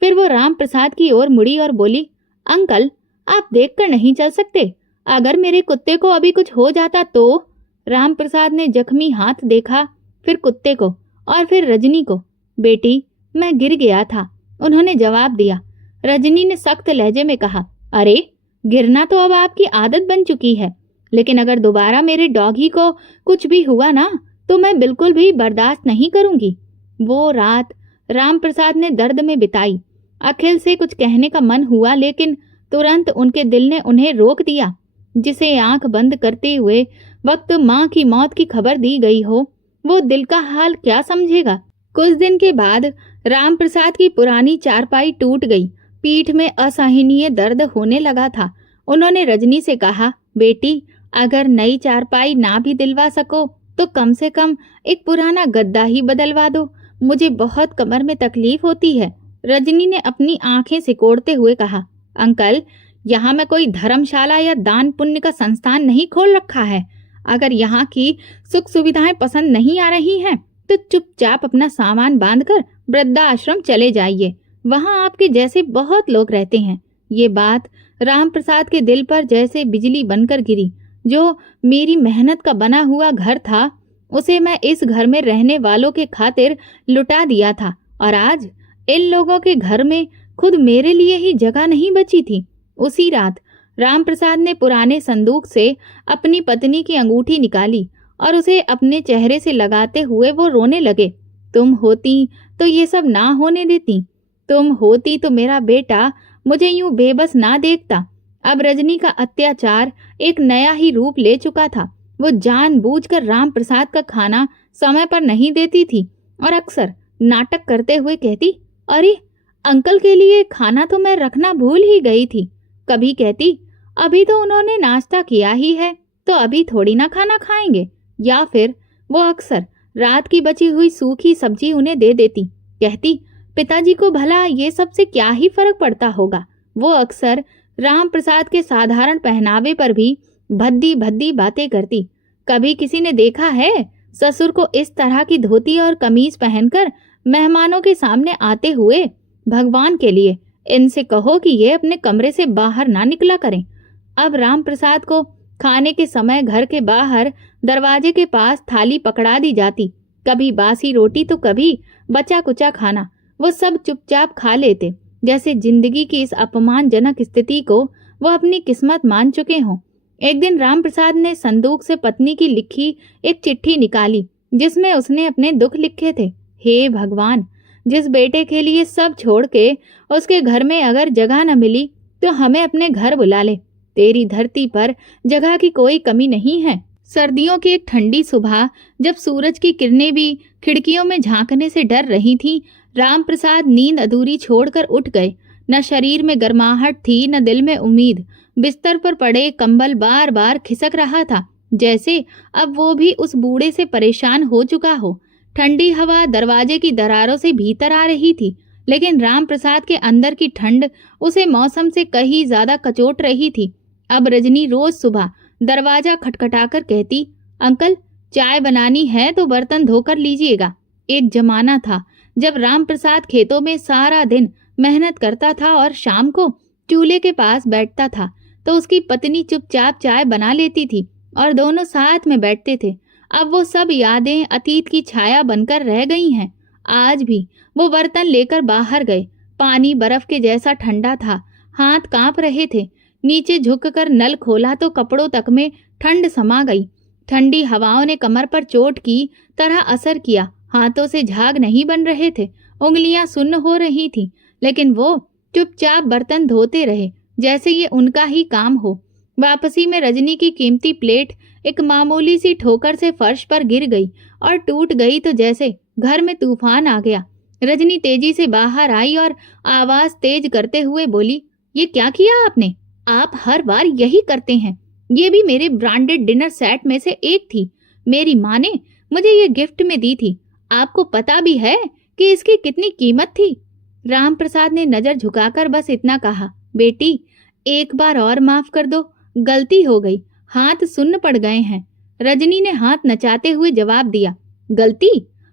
फिर वो राम प्रसाद की ओर मुड़ी और बोली, अंकल, आप देखकर नहीं चल सकते? अगर मेरे कुत्ते को अभी कुछ हो जाता तो? राम प्रसाद ने जख्मी हाथ देखा, फिर कुत्ते को और फिर रजनी को। बेटी, मैं गिर गया था, उन्होंने जवाब दिया। रजनी ने सख्त लहजे में कहा, अरे, गिरना तो अब आपकी आदत बन चुकी है, लेकिन अगर दोबारा मेरे डॉगी को कुछ भी हुआ ना तो मैं बिल्कुल भी बर्दाश्त नहीं करूंगी। वो रात राम प्रसाद ने दर्द में बिताई। अखिल से कुछ कहने का मन हुआ, लेकिन तुरंत उनके दिल ने उन्हें रोक दिया। जिसे आंख बंद करते हुए वक्त माँ की मौत की खबर दी गई हो, वो दिल का हाल क्या समझेगा। कुछ दिन के बाद राम प्रसाद की पुरानी चारपाई टूट गई। पीठ में असहनीय दर्द होने लगा था। उन्होंने रजनी से कहा, बेटी, अगर नई चारपाई ना भी दिलवा सको तो कम से कम एक पुराना गद्दा ही बदलवा दो, मुझे बहुत कमर में तकलीफ होती है। रजनी ने अपनी आंखें सिकोड़ते हुए कहा, अंकल, यहाँ मैं कोई धर्मशाला या दान पुण्य का संस्थान नहीं खोल रखा है। अगर यहाँ की सुख सुविधाएं पसंद नहीं आ रही हैं तो चुपचाप अपना सामान बांधकर वृद्धाश्रम चले जाइए, वहाँ आपके जैसे बहुत लोग रहते हैं। ये बात राम प्रसाद के दिल पर जैसे बिजली बनकर गिरी। जो मेरी मेहनत का बना हुआ घर था, उसे मैं इस घर में रहने वालों के खातिर लुटा दिया था, और आज इन लोगों के घर में खुद मेरे लिए ही जगह नहीं बची थी। उसी रात राम प्रसाद ने पुराने संदूक से अपनी पत्नी की अंगूठी निकाली और उसे अपने चेहरे से लगाते हुए वो रोने लगे। तुम होती तो ये सब ना होने देती। तुम होती तो मेरा बेटा मुझे यूं बेबस ना देखता। अब रजनी का अत्याचार एक नया ही रूप ले चुका था। वो जानबूझकर राम प्रसाद का खाना समय पर नहीं देती थी और अक्सर नाटक करते हुए कहती, अरे, अंकल के लिए खाना तो मैं रखना भूल ही गई थी। कभी कहती, अभी तो उन्होंने नाश्ता किया ही है, तो अभी थोड़ी ना खाना खाएंगे। या फिर वो अक्सर रात की बची हुई सूखी सब्जी उन्हें दे देती। कहती, पिताजी को भला ये सबसे क्या ही फर्क पड़ता होगा। वो अक्सर राम प्रसाद के साधारण पहनावे पर भी भद्दी भद्दी बातें करती। कभी किसी ने देखा है ससुर को इस तरह की धोती और कमीज पहनकर मेहमानों के सामने आते हुए? भगवान के लिए इनसे कहो कि ये अपने कमरे से बाहर ना निकला करें। अब राम प्रसाद को खाने के समय घर के बाहर दरवाजे के पास थाली पकड़ा दी जाती। कभी बासी रोटी तो कभी बचा कुचा खाना। वो सब चुपचाप खा लेते, जैसे जिंदगी की इस अपमानजनक स्थिति को वो अपनी किस्मत मान चुके हों। एक दिन राम प्रसाद ने संदूक से पत्नी की लिखी एक चिट्ठी निकाली, जिसमें उसने अपने दुख लिखे थे। हे भगवान, जिस बेटे के लिए सब छोड़ के उसके घर में अगर जगह न मिली तो हमें अपने घर बुला ले। तेरी धरती पर जगह की कोई कमी नहीं है। सर्दियों की एक ठंडी सुबह, जब सूरज की किरणें भी खिड़कियों में झांकने से डर रही थीं, राम प्रसाद नींद अधूरी छोड़कर उठ गए। न शरीर में गर्माहट थी, न दिल में उम्मीद। बिस्तर पर पड़े कंबल बार बार खिसक रहा था, जैसे अब वो भी उस बूढ़े से परेशान हो चुका हो। ठंडी हवा दरवाजे की दरारों से भीतर आ रही थी, लेकिन राम प्रसाद के अंदर की ठंड उसे मौसम से कहीं ज्यादा कचोट रही थी। अब रजनी रोज सुबह दरवाजा खटखटाकर कहती, अंकल, चाय बनानी है तो बर्तन धोकर लीजिएगा। एक जमाना था जब राम प्रसाद खेतों में सारा दिन मेहनत करता था और शाम को चूल्हे के पास बैठता था तो उसकी पत्नी चुपचाप चाय बना लेती थी और दोनों साथ में बैठते थे। अब वो सब यादें अतीत की छाया बनकर रह गई हैं। आज भी वो बर्तन लेकर बाहर गए। पानी बर्फ के जैसा ठंडा था, हाथ कांप रहे थे। नीचे झुककर नल खोला तो कपड़ों तक में ठंड समा गई। ठंडी हवाओं ने कमर पर चोट की तरह असर किया। हाथों से झाग नहीं बन रहे थे, उंगलियां सुन्न हो रही थीं, लेकिन वो चुपचाप बर्तन धोते रहे, जैसे ये उनका ही काम हो। वापसी में रजनी की कीमती प्लेट एक मामूली सी ठोकर से फर्श पर गिर गई और टूट गई तो जैसे घर में तूफान आ गया। रजनी तेजी से बाहर आई और आवाज तेज करते हुए बोली, ये क्या किया आपने? आप हर बार यही करते हैं। ये भी मेरे ब्रांडेड डिनर सेट में से एक थी। मेरी माँ ने मुझे ये गिफ्ट में दी थी। आपको पता भी है कि इसकी कितनी कीमत थी? राम प्रसाद ने नजर झुकाकर बस इतना कहा, बेटी एक बार और माफ कर दो, गलती हो गई, हाथ सुन्न पड़ गए हैं। रजनी ने हाथ नचाते हुए जवाब दिया, गलती?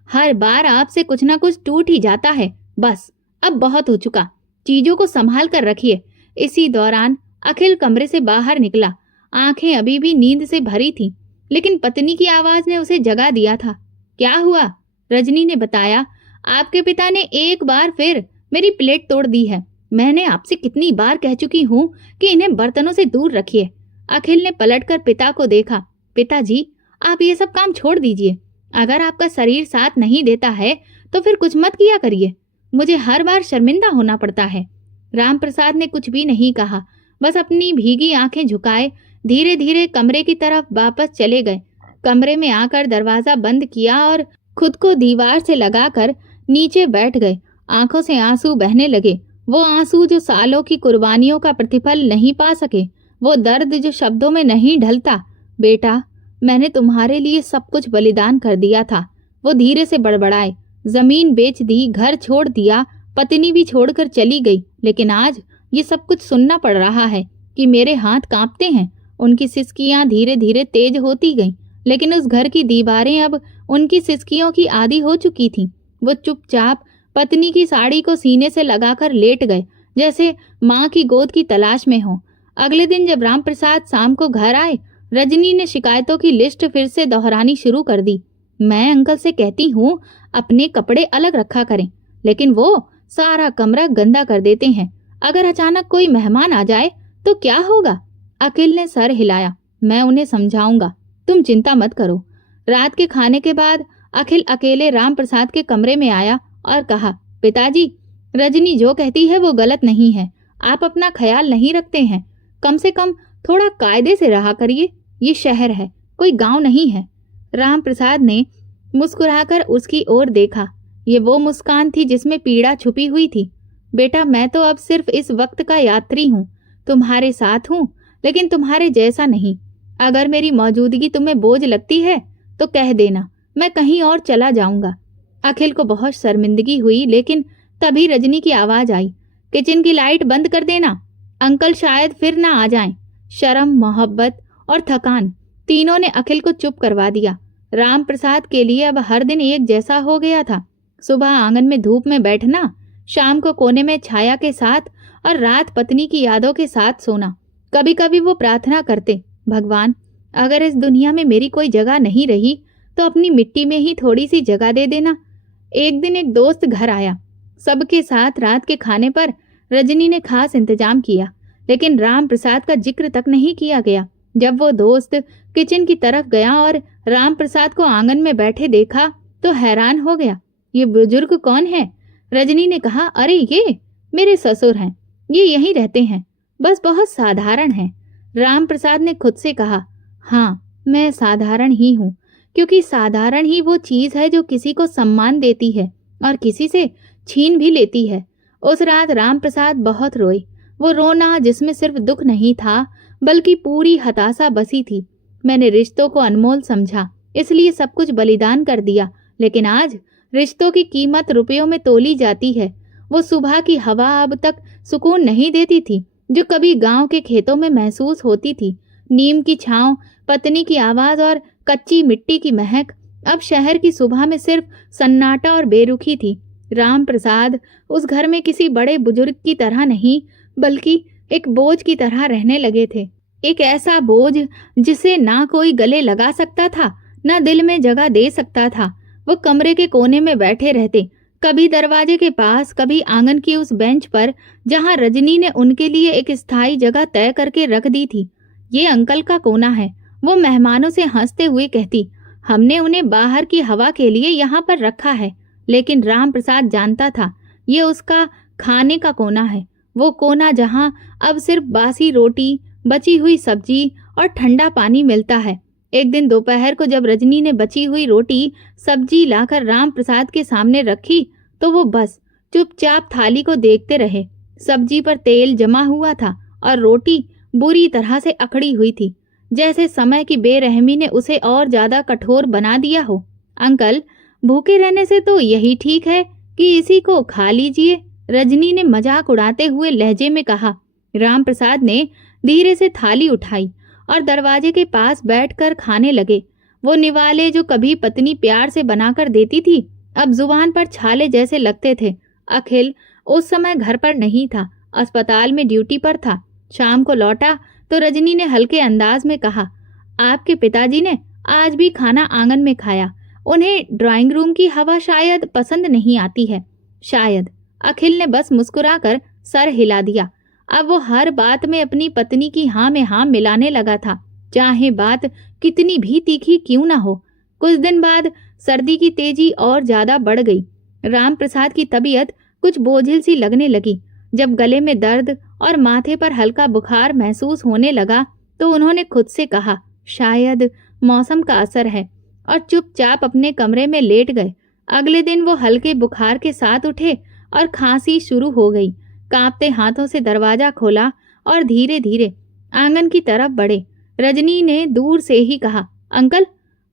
हर बार आपसे कुछ ना कुछ टूट ही जाता है। बस अब बहुत हो चुका, चीजों को संभाल कर रखिए। इसी दौरान अखिल कमरे से बाहर निकला। आंखें अभी भी नींद से भरी थीं, लेकिन पत्नी की आवाज ने उसे जगा दिया था। क्या हुआ? रजनी ने बताया, आपके पिता ने एक बार फिर मेरी प्लेट तोड़ दी है। मैंने आपसे कितनी बार कह चुकी हूँ कि इन्हें बर्तनों से दूर रखिए। अखिल ने पलटकर पिता को देखा। पिताजी, आप ये सब काम छोड़ दीजिए। अगर आपका शरीर साथ नहीं देता है तो फिर कुछ मत किया करिए। मुझे हर बार शर्मिंदा होना पड़ता है। राम प्रसाद ने कुछ भी नहीं कहा, बस अपनी भीगी आंखें झुकाए धीरे धीरे कमरे की तरफ वापस चले गए। कमरे में आकर दरवाजा बंद किया और खुद को दीवार से लगाकर नीचे बैठ गए। आंखों से आंसू बहने लगे, वो आंसू जो सालों की कुर्बानियों का प्रतिफल नहीं पा सके, वो दर्द जो शब्दों में नहीं ढलता। बेटा, मैंने तुम्हारे लिए सब कुछ बलिदान कर दिया था। वो धीरे से बड़बड़ाए। जमीन बेच दी, घर छोड़ दिया, पत्नी भी छोड़कर चली गई, लेकिन आज ये सब कुछ सुनना पड़ रहा है कि मेरे हाथ कांपते हैं। उनकी सिसकियां धीरे धीरे तेज होती गईं, लेकिन उस घर की दीवारें अब उनकी सिसकियों की आदी हो चुकी थीं। वो चुपचाप पत्नी की साड़ी को सीने से लगाकर लेट गए, जैसे माँ की गोद की तलाश में हो। अगले दिन जब राम प्रसाद शाम को घर आए, रजनी ने शिकायतों की लिस्ट फिर से दोहरानी शुरू कर दी। मैं अंकल से कहती हूँ अपने कपड़े अलग रखा करें, लेकिन वो सारा कमरा गंदा कर देते हैं। अगर अचानक कोई मेहमान आ जाए तो क्या होगा? अखिल ने सर हिलाया। मैं उन्हें समझाऊंगा, तुम चिंता मत करो। रात के खाने के बाद अखिल अकेले राम प्रसाद के कमरे में आया और कहा, पिताजी, रजनी जो कहती है वो गलत नहीं है। आप अपना ख्याल नहीं रखते हैं। कम से कम थोड़ा कायदे से रहा करिए। ये शहर है, कोई गांव नहीं है। राम प्रसाद ने मुस्कुराकर उसकी ओर देखा। ये वो मुस्कान थी जिसमें पीड़ा छुपी हुई थी। बेटा, मैं तो अब सिर्फ इस वक्त का यात्री हूँ। तुम्हारे साथ हूँ, लेकिन तुम्हारे जैसा नहीं। अगर मेरी मौजूदगी तुम्हें बोझ लगती है तो कह देना, मैं कहीं और चला जाऊंगा। अखिल को बहुत शर्मिंदगी हुई, लेकिन तभी रजनी की आवाज आई, किचन की लाइट बंद कर देना, अंकल शायद फिर ना आ जाएं। शर्म, मोहब्बत और थकान तीनों ने अखिल को चुप करवा दिया। राम प्रसाद के लिए अब हर दिन एक जैसा हो गया था। सुबह आंगन में धूप में बैठना, शाम को कोने में छाया के साथ और रात पत्नी की यादों के साथ सोना। कभी कभी वो प्रार्थना करते, भगवान, अगर इस दुनिया में मेरी कोई जगह नहीं रही तो अपनी मिट्टी में ही थोड़ी सी जगह दे देना। एक दिन एक दोस्त घर आया। सबके साथ रात के खाने पर रजनी ने खास इंतजाम किया, लेकिन राम प्रसाद का जिक्र तक नहीं किया गया। जब वो दोस्त किचन की तरफ गया और राम प्रसाद को आंगन में बैठे देखा तो हैरान हो गया। ये बुजुर्ग कौन है? रजनी ने कहा, अरे ये मेरे ससुर हैं, ये यहीं रहते हैं, बस बहुत साधारण हैं। राम प्रसाद ने खुद से कहा, हाँ, मैं साधारण ही हूँ, क्योंकि साधारण ही वो चीज है जो किसी को सम्मान देती है और किसी से छीन भी लेती है। उस रात राम प्रसाद बहुत रोए। वो रोना जिसमें सिर्फ दुख नहीं था, बल्कि पूरी हताशा बसी थी। मैंने रिश्तों को अनमोल समझा, इसलिए सब कुछ बलिदान कर दिया, लेकिन आज रिश्तों की कीमत रुपयों में तोली जाती है। वो सुबह की हवा अब तक सुकून नहीं देती थी जो कभी गांव के खेतों में महसूस होती थी। नीम की छांव, पत्नी की आवाज और कच्ची मिट्टी की महक। अब शहर की सुबह में सिर्फ सन्नाटा और बेरुखी थी। राम प्रसाद उस घर में किसी बड़े बुजुर्ग की तरह नहीं, बल्कि एक बोझ की तरह रहने लगे थे। एक ऐसा बोझ जिसे ना कोई गले लगा सकता था, ना दिल में जगह दे सकता था। वो कमरे के कोने में बैठे रहते, कभी दरवाजे के पास, कभी आंगन की उस बेंच पर जहां रजनी ने उनके लिए एक स्थायी जगह तय करके रख दी थी। ये अंकल का कोना है, वो मेहमानों से हंसते हुए कहती। हमने उन्हें बाहर की हवा के लिए यहाँ पर रखा है, लेकिन राम प्रसाद जानता था ये उसका खाने का कोना है। वो कोना जहाँ अब सिर्फ बासी रोटी, बची हुई सब्जी और ठंडा पानी मिलता है। एक दिन दोपहर को जब रजनी ने बची हुई रोटी सब्जी लाकर राम प्रसाद के सामने रखी तो वो बस चुपचाप थाली को देखते रहे। सब्जी पर तेल जमा हुआ था और रोटी बुरी तरह से अकड़ी हुई थी, जैसे समय की बेरहमी ने उसे और ज्यादा कठोर बना दिया हो। अंकल, भूखे रहने से तो यही ठीक है कि इसी को खा लीजिए, रजनी ने मजाक उड़ाते हुए लहजे में कहा। रामप्रसाद ने धीरे से थाली उठाई और दरवाजे के पास बैठकर खाने लगे। वो निवाले जो कभी पत्नी प्यार से बनाकर देती थी, अब जुबान पर छाले जैसे लगते थे। अखिल उस समय घर पर नहीं था, अस्पताल में ड्यूटी पर था। शाम को लौटा तो रजनी ने हल्के अंदाज में कहा, आपके पिताजी ने आज भी खाना आंगन में खाया। उन्हें ड्राइंग रूम की हवा शायद पसंद नहीं आती है। शायद। अखिल ने बस मुस्कुराकर सर हिला दिया। अब वो हर बात में अपनी पत्नी की हाँ में हाँ मिलाने लगा था, चाहे बात कितनी भी तीखी क्यों ना हो। कुछ दिन बाद सर्दी की तेजी और ज्यादा बढ़ गई। रामप्रसाद की तबीयत कुछ बोझिल सी लगने लगी। जब गले में दर्द और माथे पर हल्का बुखार महसूस होने लगा तो उन्होंने खुद से कहा, शायद मौसम का असर है, और चुपचाप अपने कमरे में लेट गए। अगले दिन वो हल्के बुखार के साथ उठे और खांसी शुरू हो गई। कांपते हाथों से दरवाजा खोला और धीरे धीरे आंगन की तरफ बढ़े। रजनी ने दूर से ही कहा, अंकल,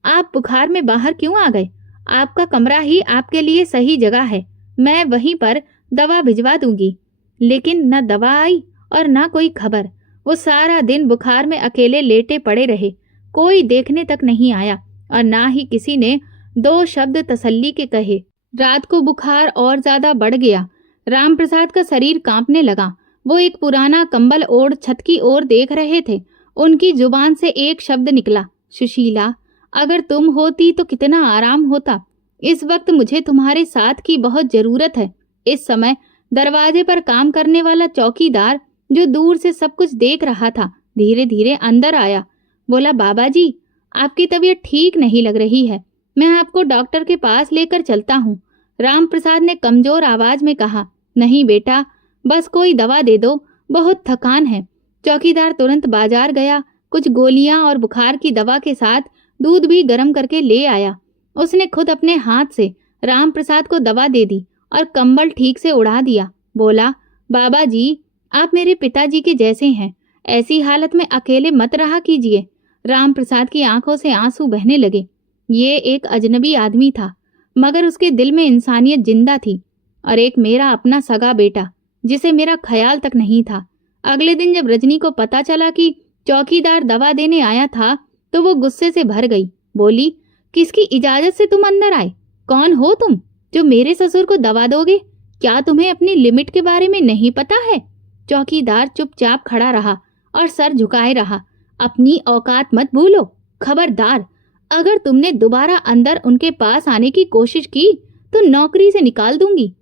आप बुखार में बाहर क्यों आ गए? आपका कमरा ही आपके लिए सही जगह है, मैं वहीं पर दवा भिजवा दूंगी। लेकिन न दवा आई और न कोई खबर। वो सारा दिन बुखार में अकेले लेटे पड़े रहे। कोई देखने तक नहीं आया और ना ही किसी ने दो शब्द तसल्ली के कहे। रात को बुखार और ज्यादा बढ़ गया। रामप्रसाद का शरीर कांपने लगा। वो एक पुराना कंबल ओढ़ छत की ओर देख रहे थे। उनकी जुबान से एक शब्द निकला, सुशीला, अगर तुम होती तो कितना आराम होता। इस वक्त मुझे तुम्हारे साथ की बहुत जरूरत है। इस समय दरवाजे पर काम करने वाला चौकीदार, जो दूर से सब कुछ देख रहा था, धीरे धीरे अंदर आया। बोला, बाबा जी, आपकी तबीयत ठीक नहीं लग रही है, मैं आपको डॉक्टर के पास लेकर चलता हूँ। रामप्रसाद ने कमजोर आवाज में कहा, नहीं बेटा, बस कोई दवा दे दो, बहुत थकान है। चौकीदार तुरंत बाजार गया, कुछ गोलियां और बुखार की दवा के साथ दूध भी गर्म करके ले आया। उसने खुद अपने हाथ से रामप्रसाद को दवा दे दी और कंबल ठीक से उड़ा दिया। बोला, बाबा जी, आप मेरे पिताजी के जैसे हैं, ऐसी हालत में अकेले मत रहा कीजिए। रामप्रसाद की आंखों से आंसू बहने लगे। ये एक अजनबी आदमी था, मगर उसके दिल में इंसानियत जिंदा थी, और एक मेरा अपना सगा बेटा, जिसे मेरा ख्याल तक नहीं था। अगले दिन जब रजनी को पता चला कि चौकीदार दवा देने आया था तो वो गुस्से से भर गई। बोली, किसकी इजाजत से तुम अंदर आए? कौन हो तुम जो मेरे ससुर को दवा दोगे? क्या तुम्हें अपनी लिमिट के बारे में नहीं पता है? चौकीदार चुपचाप खड़ा रहा और सर झुकाए रहा। अपनी औकात मत भूलो, खबरदार, अगर तुमने दोबारा अंदर उनके पास आने की कोशिश की तो नौकरी से निकाल दूंगी।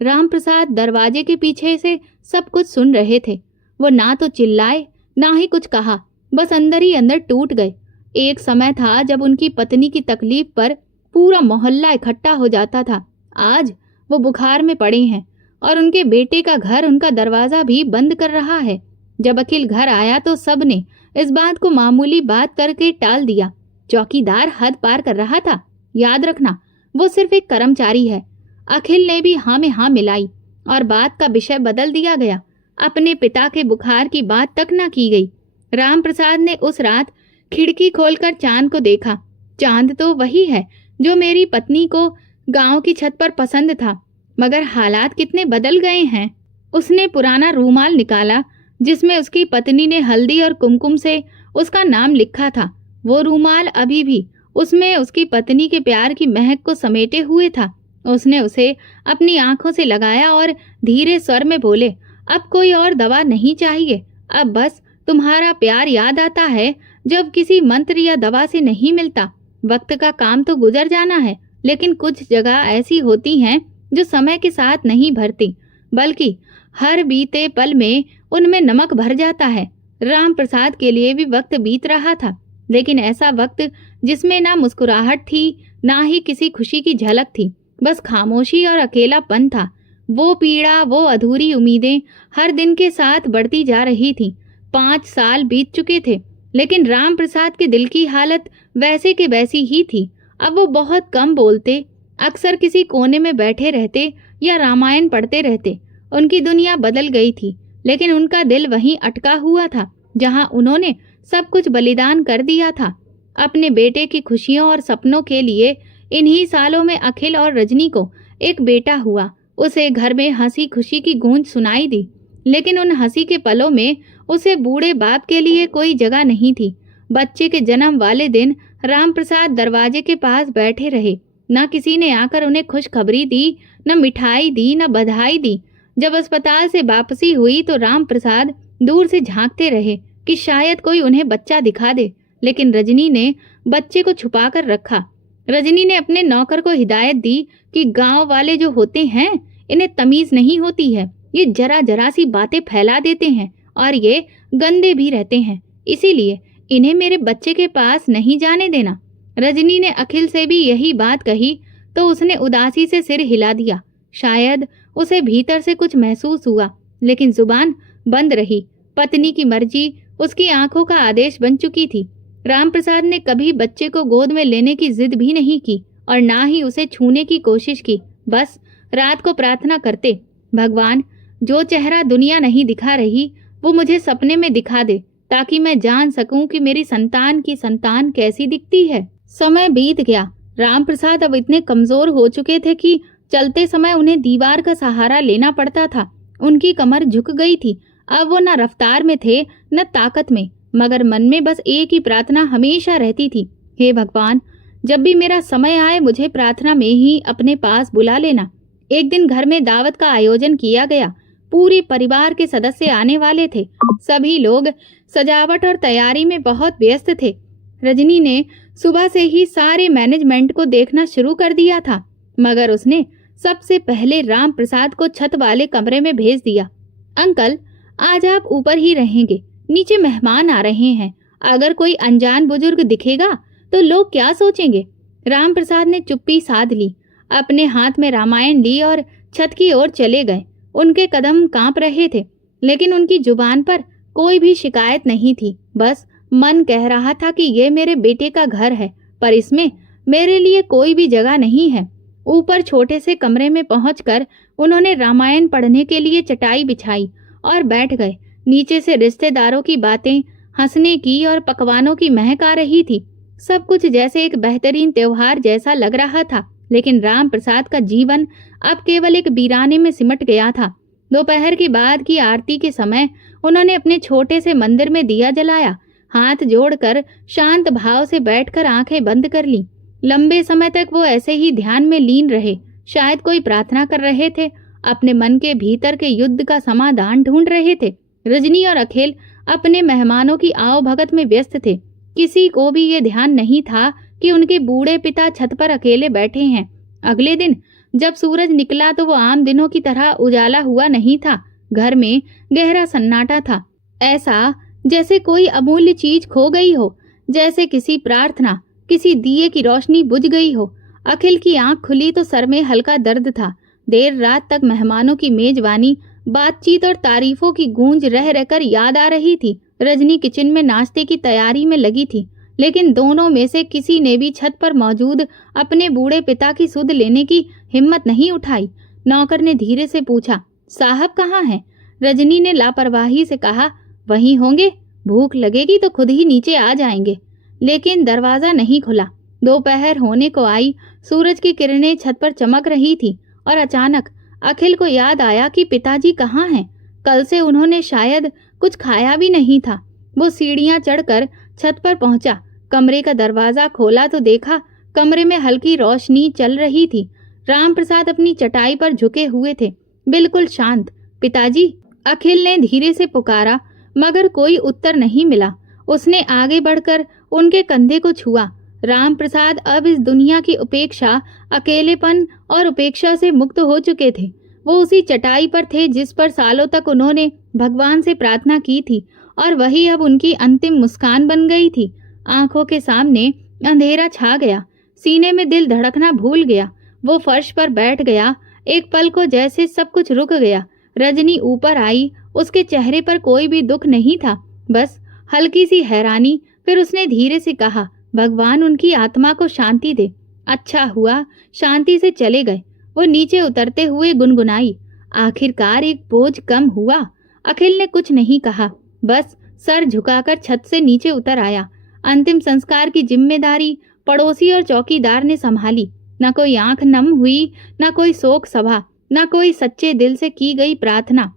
रामप्रसाद दरवाजे के पीछे से सब कुछ सुन रहे थे। वो ना तो चिल्लाए ना ही कुछ कहा, बस अंदर ही अंदर टूट गए। एक समय था जब उनकी पत्नी की तकलीफ पर पूरा मोहल्ला इकट्ठा हो जाता था। आज वो बुखार में पड़े हैं और उनके बेटे का घर उनका दरवाजा भी बंद कर रहा है। जब अखिल घर आया तो सबने इस बात को मामूली बात करके टाल दिया। चौकीदार हद पार कर रहा था, याद रखना, वो सिर्फ एक कर्मचारी है। अखिल ने भी हाँ में हाँ मिलाई और बात का विषय बदल दिया गया। अपने पिता के बुखार की बात तक न की गई। रामप्रसाद ने उस रात खिड़की खोलकर चांद को देखा। चांद तो वही है जो मेरी पत्नी को गांव की छत पर पसंद था, मगर हालात कितने बदल गए हैं। उसने पुराना रूमाल निकाला जिसमें उसकी पत्नी ने हल्दी और कुमकुम से उसका नाम लिखा था। वो रूमाल अभी भी उसमें उसकी पत्नी के प्यार की महक को समेटे हुए था। उसने उसे अपनी आंखों से लगाया और धीरे स्वर में बोले, अब कोई और दवा नहीं चाहिए, अब बस तुम्हारा प्यार याद आता है जब किसी मंत्र या दवा से नहीं मिलता। वक्त का काम तो गुजर जाना है, लेकिन कुछ जगह ऐसी होती हैं जो समय के साथ नहीं भरती, बल्कि हर बीते पल में उनमें नमक भर जाता है। रामप्रसाद के लिए भी वक्त बीत रहा था, लेकिन ऐसा वक्त जिसमें ना मुस्कुराहट थी, ना ही किसी खुशी की झलक थी, बस खामोशी और अकेलापन था। वो पीड़ा, वो अधूरी उम्मीदें हर दिन के साथ बढ़ती जा रही थीं। 5 साल बीत चुके थे लेकिन राम प्रसाद के दिल की हालत वैसे के वैसी ही थी। अब वो बहुत कम बोलते, अक्सर किसी कोने में बैठे रहते या रामायण पढ़ते रहते। उनकी दुनिया बदल गई थी, लेकिन उनका दिल वहीं अटका हुआ था जहां उन्होंने सब कुछ बलिदान कर दिया था। अपने बेटे की खुशियों और सपनों के लिए इन्हीं सालों में अखिल और रजनी को एक बेटा हुआ। उसे घर में हंसी खुशी की गूंज सुनाई दी, लेकिन उन हंसी के पलों में उसे बूढ़े बाप के लिए कोई जगह नहीं थी। बच्चे के जन्म वाले दिन राम प्रसाद दरवाजे के पास बैठे रहे। न किसी ने आकर उन्हें खुशखबरी दी, न मिठाई दी, न बधाई दी। जब अस्पताल से वापसी हुई तो राम प्रसाद दूर से झांकते रहे कि शायद कोई उन्हें बच्चा दिखा दे, लेकिन रजनी ने बच्चे को छुपा कर रखा। रजनी ने अपने नौकर को हिदायत दी कि गांव वाले जो होते हैं इन्हें तमीज नहीं होती है, ये जरा जरा सी बातें फैला देते हैं और ये गंदे भी रहते हैं, इसीलिए इन्हें मेरे बच्चे के पास नहीं जाने देना। रजनी ने अखिल से भी यही बात कही तो उसने उदासी से सिर हिला दिया। शायद उसे भीतर से कुछ महसूस हुआ, लेकिन जुबान बंद रही। पत्नी की मर्जी उसकी आंखों का आदेश बन चुकी थी। रामप्रसाद ने कभी बच्चे को गोद में लेने की जिद भी नहीं की और ना ही उसे छूने की कोशिश की। बस रात को प्रार्थना करते, भगवान, जो चेहरा दुनिया नहीं दिखा रही वो मुझे सपने में दिखा दे, ताकि मैं जान सकूं कि मेरी संतान की संतान कैसी दिखती है। समय बीत गया। रामप्रसाद अब इतने कमजोर हो चुके थे कि चलते समय उन्हें दीवार का सहारा लेना पड़ता था। उनकी कमर झुक गई थी। अब वो न रफ्तार में थे न ताकत में, मगर मन में बस एक ही प्रार्थना हमेशा रहती थी, हे भगवान, जब भी मेरा समय आए मुझे प्रार्थना में ही अपने पास बुला लेना। एक दिन घर में दावत का आयोजन किया गया। पूरे परिवार के सदस्य आने वाले थे। सभी लोग सजावट और तैयारी में बहुत व्यस्त थे। रजनी ने सुबह से ही सारे मैनेजमेंट को देखना शुरू कर दिया था, मगर उसने सबसे पहले राम प्रसाद को छत वाले कमरे में भेज दिया। अंकल, आज आप ऊपर ही रहेंगे, नीचे मेहमान आ रहे हैं। अगर कोई अनजान बुजुर्ग दिखेगा तो लोग क्या सोचेंगे। राम प्रसाद ने चुप्पी साध ली, अपने हाथ में रामायण ली और छत की ओर चले गए। उनके कदम कांप रहे थे, लेकिन उनकी जुबान पर कोई भी शिकायत नहीं थी। बस मन कह रहा था कि ये मेरे बेटे का घर है, पर इसमें मेरे लिए कोई भी जगह नहीं है। ऊपर छोटे से कमरे में पहुंचकर उन्होंने रामायण पढ़ने के लिए चटाई बिछाई और बैठ गए। नीचे से रिश्तेदारों की बातें, हंसने की और पकवानों की महक आ रही थी। सब कुछ जैसे एक बेहतरीन त्योहार जैसा लग रहा था, लेकिन राम प्रसाद का जीवन अब केवल एक वीराने में सिमट गया था। दोपहर के बाद की आरती के समय उन्होंने अपने छोटे से मंदिर में दिया जलाया। हाथ जोड़कर शांत भाव से बैठकर आंखें बंद कर ली। लंबे समय तक वो ऐसे ही ध्यान में लीन रहे। शायद कोई प्रार्थना कर रहे थे, अपने मन के भीतर के युद्ध का समाधान ढूंढ रहे थे। रजनी और अखिल अपने मेहमानों की आओ भगत में व्यस्त थे। किसी को भी ये ध्यान नहीं था कि उनके बूढ़े पिता छत पर अकेले बैठे हैं। अगले दिन जब सूरज निकला तो वो आम दिनों की तरह उजाला हुआ नहीं था। घर में गहरा सन्नाटा था, ऐसा जैसे कोई अमूल्य चीज खो गई हो, जैसे किसी प्रार्थना, किसी दिए की रोशनी बुझ गई हो। अखिल की आंख खुली तो सर में हल्का दर्द था। देर रात तक मेहमानों की मेजबानी, बातचीत और तारीफों की गूंज रह रहकर याद आ रही थी। रजनी किचन में नाश्ते की तैयारी में लगी थी, लेकिन दोनों में से किसी ने भी छत पर मौजूद अपने बूढ़े पिता की सुध लेने की हिम्मत नहीं उठाई। नौकर ने धीरे से पूछा, साहब कहाँ हैं? रजनी ने लापरवाही से कहा, वहीं होंगे, भूख लगेगी तो खुद ही नीचे आ जाएंगे। लेकिन दरवाजा नहीं खुला। दोपहर होने को आई, सूरज की किरणें छत पर चमक रही थी और अचानक अखिल को याद आया कि पिताजी कहाँ हैं। कल से उन्होंने शायद कुछ खाया भी नहीं था। वो सीढ़ियां चढ़कर छत पर पहुंचा। कमरे का दरवाजा खोला तो देखा कमरे में हल्की रोशनी चल रही थी। राम प्रसाद अपनी चटाई पर झुके हुए थे, बिल्कुल शांत। पिताजी, अखिल ने धीरे से पुकारा, मगर कोई उत्तर नहीं मिला। उसने आगे बढ़कर उनके कंधे को छुआ। राम प्रसाद अब इस दुनिया की उपेक्षा, अकेलेपन और उपेक्षा से मुक्त हो चुके थे। वो उसी चटाई पर थे जिस पर सालों तक उन्होंने भगवान से प्रार्थना की थी, और वही अब उनकी अंतिम मुस्कान बन गई थी। आंखों के सामने अंधेरा छा गया, सीने में दिल धड़कना भूल गया। वो फर्श पर बैठ गया। एक पल को जैसे सब कुछ रुक गया। रजनी ऊपर आई। उसके चेहरे पर कोई भी दुख नहीं था, बस हल्की सी हैरानी, फिर उसने धीरे से कहा, भगवान उनकी आत्मा को शांति दे। अच्छा हुआ शांति से चले गए। वो नीचे उतरते हुए गुनगुनाई, आखिरकार एक बोझ कम हुआ। अखिल ने कुछ नहीं कहा, बस सर झुकाकर छत से नीचे उतर आया। अंतिम संस्कार की जिम्मेदारी पड़ोसी और चौकीदार ने संभाली। न कोई आंख नम हुई, न कोई शोक सभा, न कोई सच्चे दिल से की गई प्रार्थना।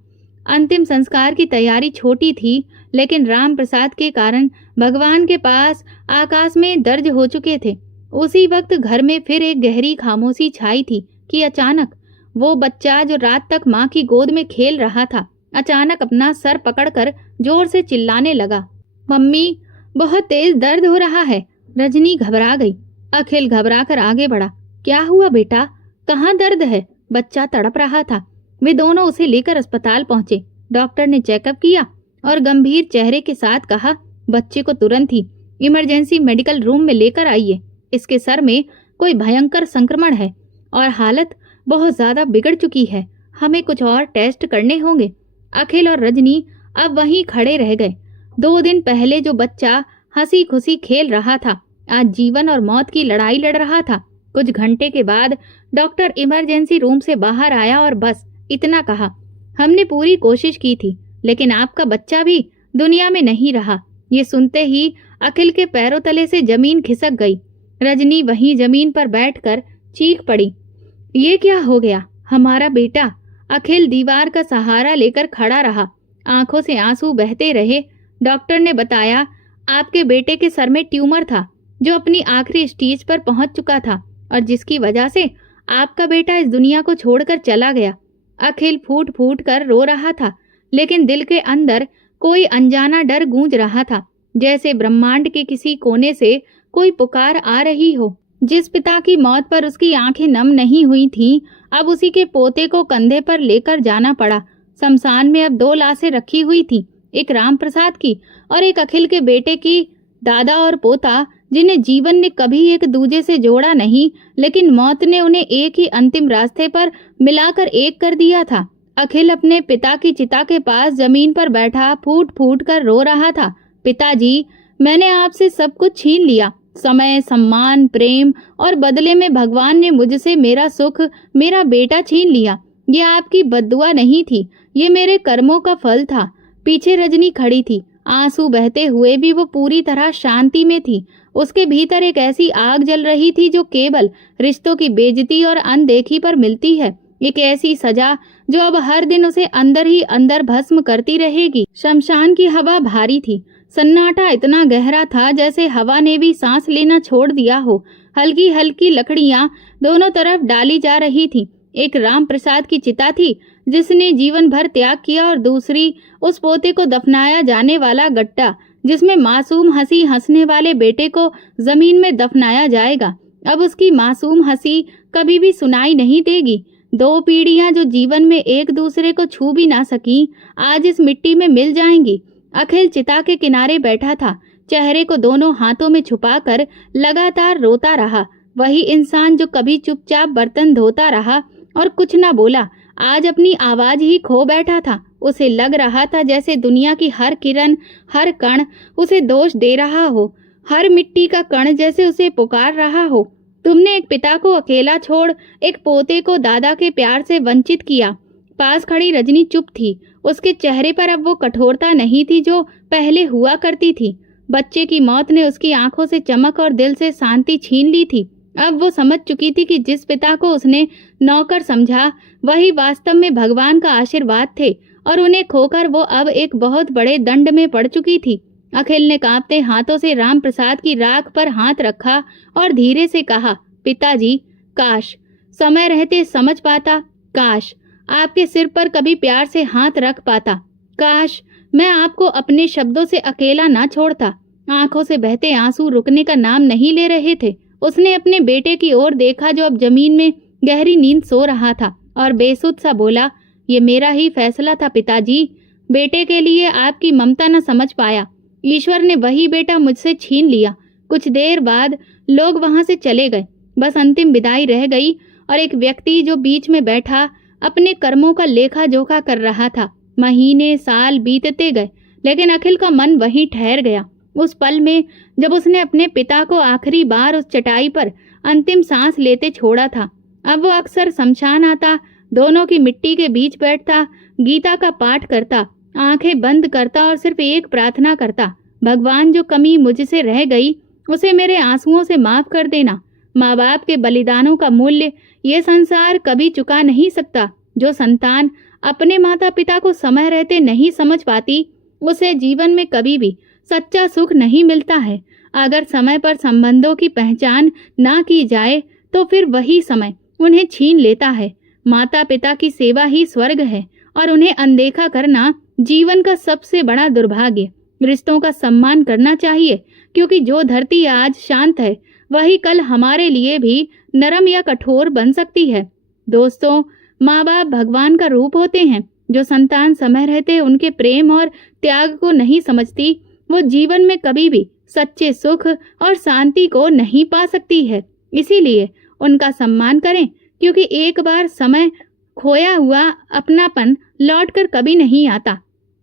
अंतिम संस्कार की तैयारी छोटी थी, लेकिन राम प्रसाद के कारण भगवान के पास आकाश में दर्ज हो चुके थे। उसी वक्त घर में फिर एक गहरी खामोशी छाई थी कि अचानक वो बच्चा जो रात तक माँ की गोद में खेल रहा था, अचानक अपना सर पकड़कर जोर से चिल्लाने लगा, मम्मी बहुत तेज दर्द हो रहा है। रजनी घबरा गई। अखिल घबराकर आगे बढ़ा, क्या हुआ बेटा, कहाँ दर्द है? बच्चा तड़प रहा था। वे दोनों उसे लेकर अस्पताल पहुंचे। डॉक्टर ने चेकअप किया और गंभीर चेहरे के साथ कहा, बच्चे को तुरंत ही इमरजेंसी मेडिकल रूम में लेकर आइए। इसके सर में कोई भयंकर संक्रमण है और हालत बहुत ज्यादा बिगड़ चुकी है। हमें कुछ और टेस्ट करने होंगे। अखिल और रजनी अब वहीं खड़े रह गए। 2 दिन पहले जो बच्चा हंसी खुशी खेल रहा था, आज जीवन और मौत की लड़ाई लड़ रहा था। कुछ घंटे के बाद डॉक्टर इमरजेंसी रूम से बाहर आया और बस इतना कहा, हमने पूरी कोशिश की थी, लेकिन आपका बच्चा भी दुनिया में नहीं रहा। ये सुनते ही अखिल के पैरों तले से जमीन खिसक गई। रजनी वहीं जमीन पर बैठकर चीख पड़ी, ये क्या हो गया, हमारा बेटा? अखिल दीवार का सहारा लेकर खड़ा रहा, आंखों से आंसू बहते रहे। डॉक्टर ने बताया, आपके बेटे के सर में ट्यूमर था जो अपनी आखिरी स्टेज पर पहुंच चुका था और जिसकी वजह से आपका बेटा इस दुनिया को छोड़कर चला गया। अखिल फूट फूट कर रो रहा था, लेकिन दिल के अंदर कोई अनजाना डर गूंज रहा था, जैसे ब्रह्मांड के किसी कोने से कोई पुकार आ रही हो। जिस पिता की मौत पर उसकी आंखें नम नहीं हुई थीं, अब उसी के पोते को कंधे पर लेकर जाना पड़ा। शमशान में अब 2 लाशें रखी हुई थीं, एक राम प्रसाद की और एक अखिल के बेटे की। दादा और पोता, जिन्हें जीवन ने कभी एक दूजे से जोड़ा नहीं, लेकिन मौत ने उन्हें एक ही अंतिम रास्ते पर मिलाकर एक कर दिया था। अखिल अपने पिता की चिता के पास जमीन पर बैठा फूट फूट कर रो रहा था, पिताजी, मैंने आपसे सब कुछ छीन लिया, समय, सम्मान, प्रेम, और बदले में भगवान ने मुझसे मेरा सुख, मेरा बेटा छीन लिया। ये आपकी बद्दुआ नहीं थी, ये मेरे कर्मों का फल था। पीछे रजनी खड़ी थी, आंसू बहते हुए भी वो पूरी तरह शांति में थी। उसके भीतर एक ऐसी आग जल रही थी जो केवल रिश्तों की बेइज्जती और अनदेखी पर मिलती है, एक ऐसी सजा जो अब हर दिन उसे अंदर ही अंदर भस्म करती रहेगी। शमशान की हवा भारी थी, सन्नाटा इतना गहरा था जैसे हवा ने भी सांस लेना छोड़ दिया हो। हल्की हल्की लकड़ियां दोनों तरफ डाली जा रही थी। एक राम प्रसाद की चिता थी जिसने जीवन भर त्याग किया, और दूसरी उस पोते को दफनाया जाने वाला गट्टा जिसमें मासूम हंसी हंसने वाले बेटे को जमीन में दफनाया जाएगा। अब उसकी मासूम हंसी कभी भी सुनाई नहीं देगी। 2 पीढ़ियां जो जीवन में एक दूसरे को छू भी ना सकी, आज इस मिट्टी में मिल जाएंगी। अखिल चिता के किनारे बैठा था, चेहरे को दोनों हाथों में छुपाकर लगातार रोता रहा। वही इंसान जो कभी चुपचाप बर्तन धोता रहा और कुछ ना बोला, आज अपनी आवाज ही खो बैठा था। उसे लग रहा था जैसे दुनिया की हर किरण, हर कण उसे दोष दे रहा हो, हर मिट्टी का कण जैसे उसे पुकार रहा हो। तुमने एक पिता को अकेला छोड़ एक पोते को दादा के प्यार से वंचित किया। पास खड़ी रजनी चुप थी, उसके चेहरे पर अब वो कठोरता नहीं थी जो पहले हुआ करती थी। बच्चे की मौत ने उसकी आंखों से चमक और दिल से शांति छीन ली थी। अब वो समझ चुकी थी कि जिस पिता को उसने नौकर समझा, वही वास्तव में भगवान का आशीर्वाद थे, और उन्हें खोकर वो अब एक बहुत बड़े दंड में पड़ चुकी थी। अखिल ने कांपते हाथों से राम प्रसाद की राख पर हाथ रखा और धीरे से कहा, पिताजी, काश समय रहते समझ पाता, काश आपके सिर पर कभी प्यार से हाथ रख पाता, काश मैं आपको अपने शब्दों से अकेला ना छोड़ता। आंखों से बहते आंसू रुकने का नाम नहीं ले रहे थे। उसने अपने बेटे की ओर देखा जो अब जमीन में गहरी नींद सो रहा था, और बेसुध सा बोला, ये मेरा ही फैसला था पिताजी। बेटे के लिए आपकी ममता न समझ पाया, ईश्वर ने वही बेटा मुझसे छीन लिया। कुछ देर बाद लोग वहां से चले गए, बस अंतिम विदाई रह गई, और एक व्यक्ति जो बीच में बैठा अपने कर्मों का लेखा जोखा कर रहा था। महीने साल बीतते गए, लेकिन अखिल का मन वहीं ठहर गया। उस पल में जब उसने अपने पिता को आखिरी बार उस चटाई पर अंतिम सांस लेते छोड़ा था। अब वो अक्सर शमशान आता, दोनों की मिट्टी के बीच बैठता, गीता का पाठ करता, आंखें बंद करता और सिर्फ एक प्रार्थना करता, भगवान जो कमी मुझसे रह गई उसे मेरे आंसुओं से माफ कर देना। माँ बाप के बलिदानों का मूल्य ये संसार कभी चुका नहीं सकता। जो संतान अपने माता पिता को समय रहते नहीं समझ पाती, उसे जीवन में कभी भी सच्चा सुख नहीं मिलता है। अगर समय पर संबंधों की पहचान ना की जाए तो फिर वही समय उन्हें छीन लेता है। माता पिता की सेवा ही स्वर्ग है और उन्हें अनदेखा करना जीवन का सबसे बड़ा दुर्भाग्य। रिश्तों का सम्मान करना चाहिए, क्योंकि जो धरती आज शांत है वही कल हमारे लिए भी नरम या कठोर बन सकती है। दोस्तों, माँ बाप भगवान का रूप होते हैं। जो संतान समय रहते उनके प्रेम और त्याग को नहीं समझती, वो जीवन में कभी भी सच्चे सुख और शांति को नहीं पा सकती है। इसीलिए उनका सम्मान करें, क्योंकि एक बार समय खोया हुआ अपनापन लौटकर कभी नहीं आता।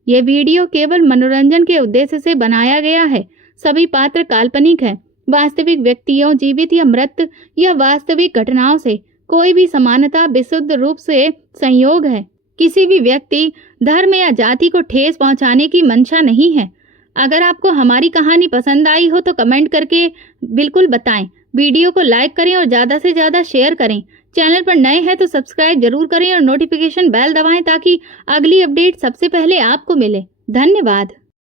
ये वीडियो केवल मनोरंजन के उद्देश्य से बनाया गया है। सभी पात्र काल्पनिक हैं। वास्तविक व्यक्तियों, जीवित या मृत या वास्तविक घटनाओं से कोई भी समानता विशुद्ध रूप से संयोग है। किसी भी व्यक्ति, धर्म या जाति को ठेस पहुंचाने की मंशा नहीं है। अगर आपको हमारी कहानी पसंद आई हो तो कमेंट करके बिल्कुल बताएं। वीडियो को लाइक करें और ज़्यादा से ज़्यादा शेयर करें। चैनल पर नए हैं तो सब्सक्राइब जरूर करें और नोटिफिकेशन बेल दबाएं ताकि अगली अपडेट सबसे पहले आपको मिले। धन्यवाद।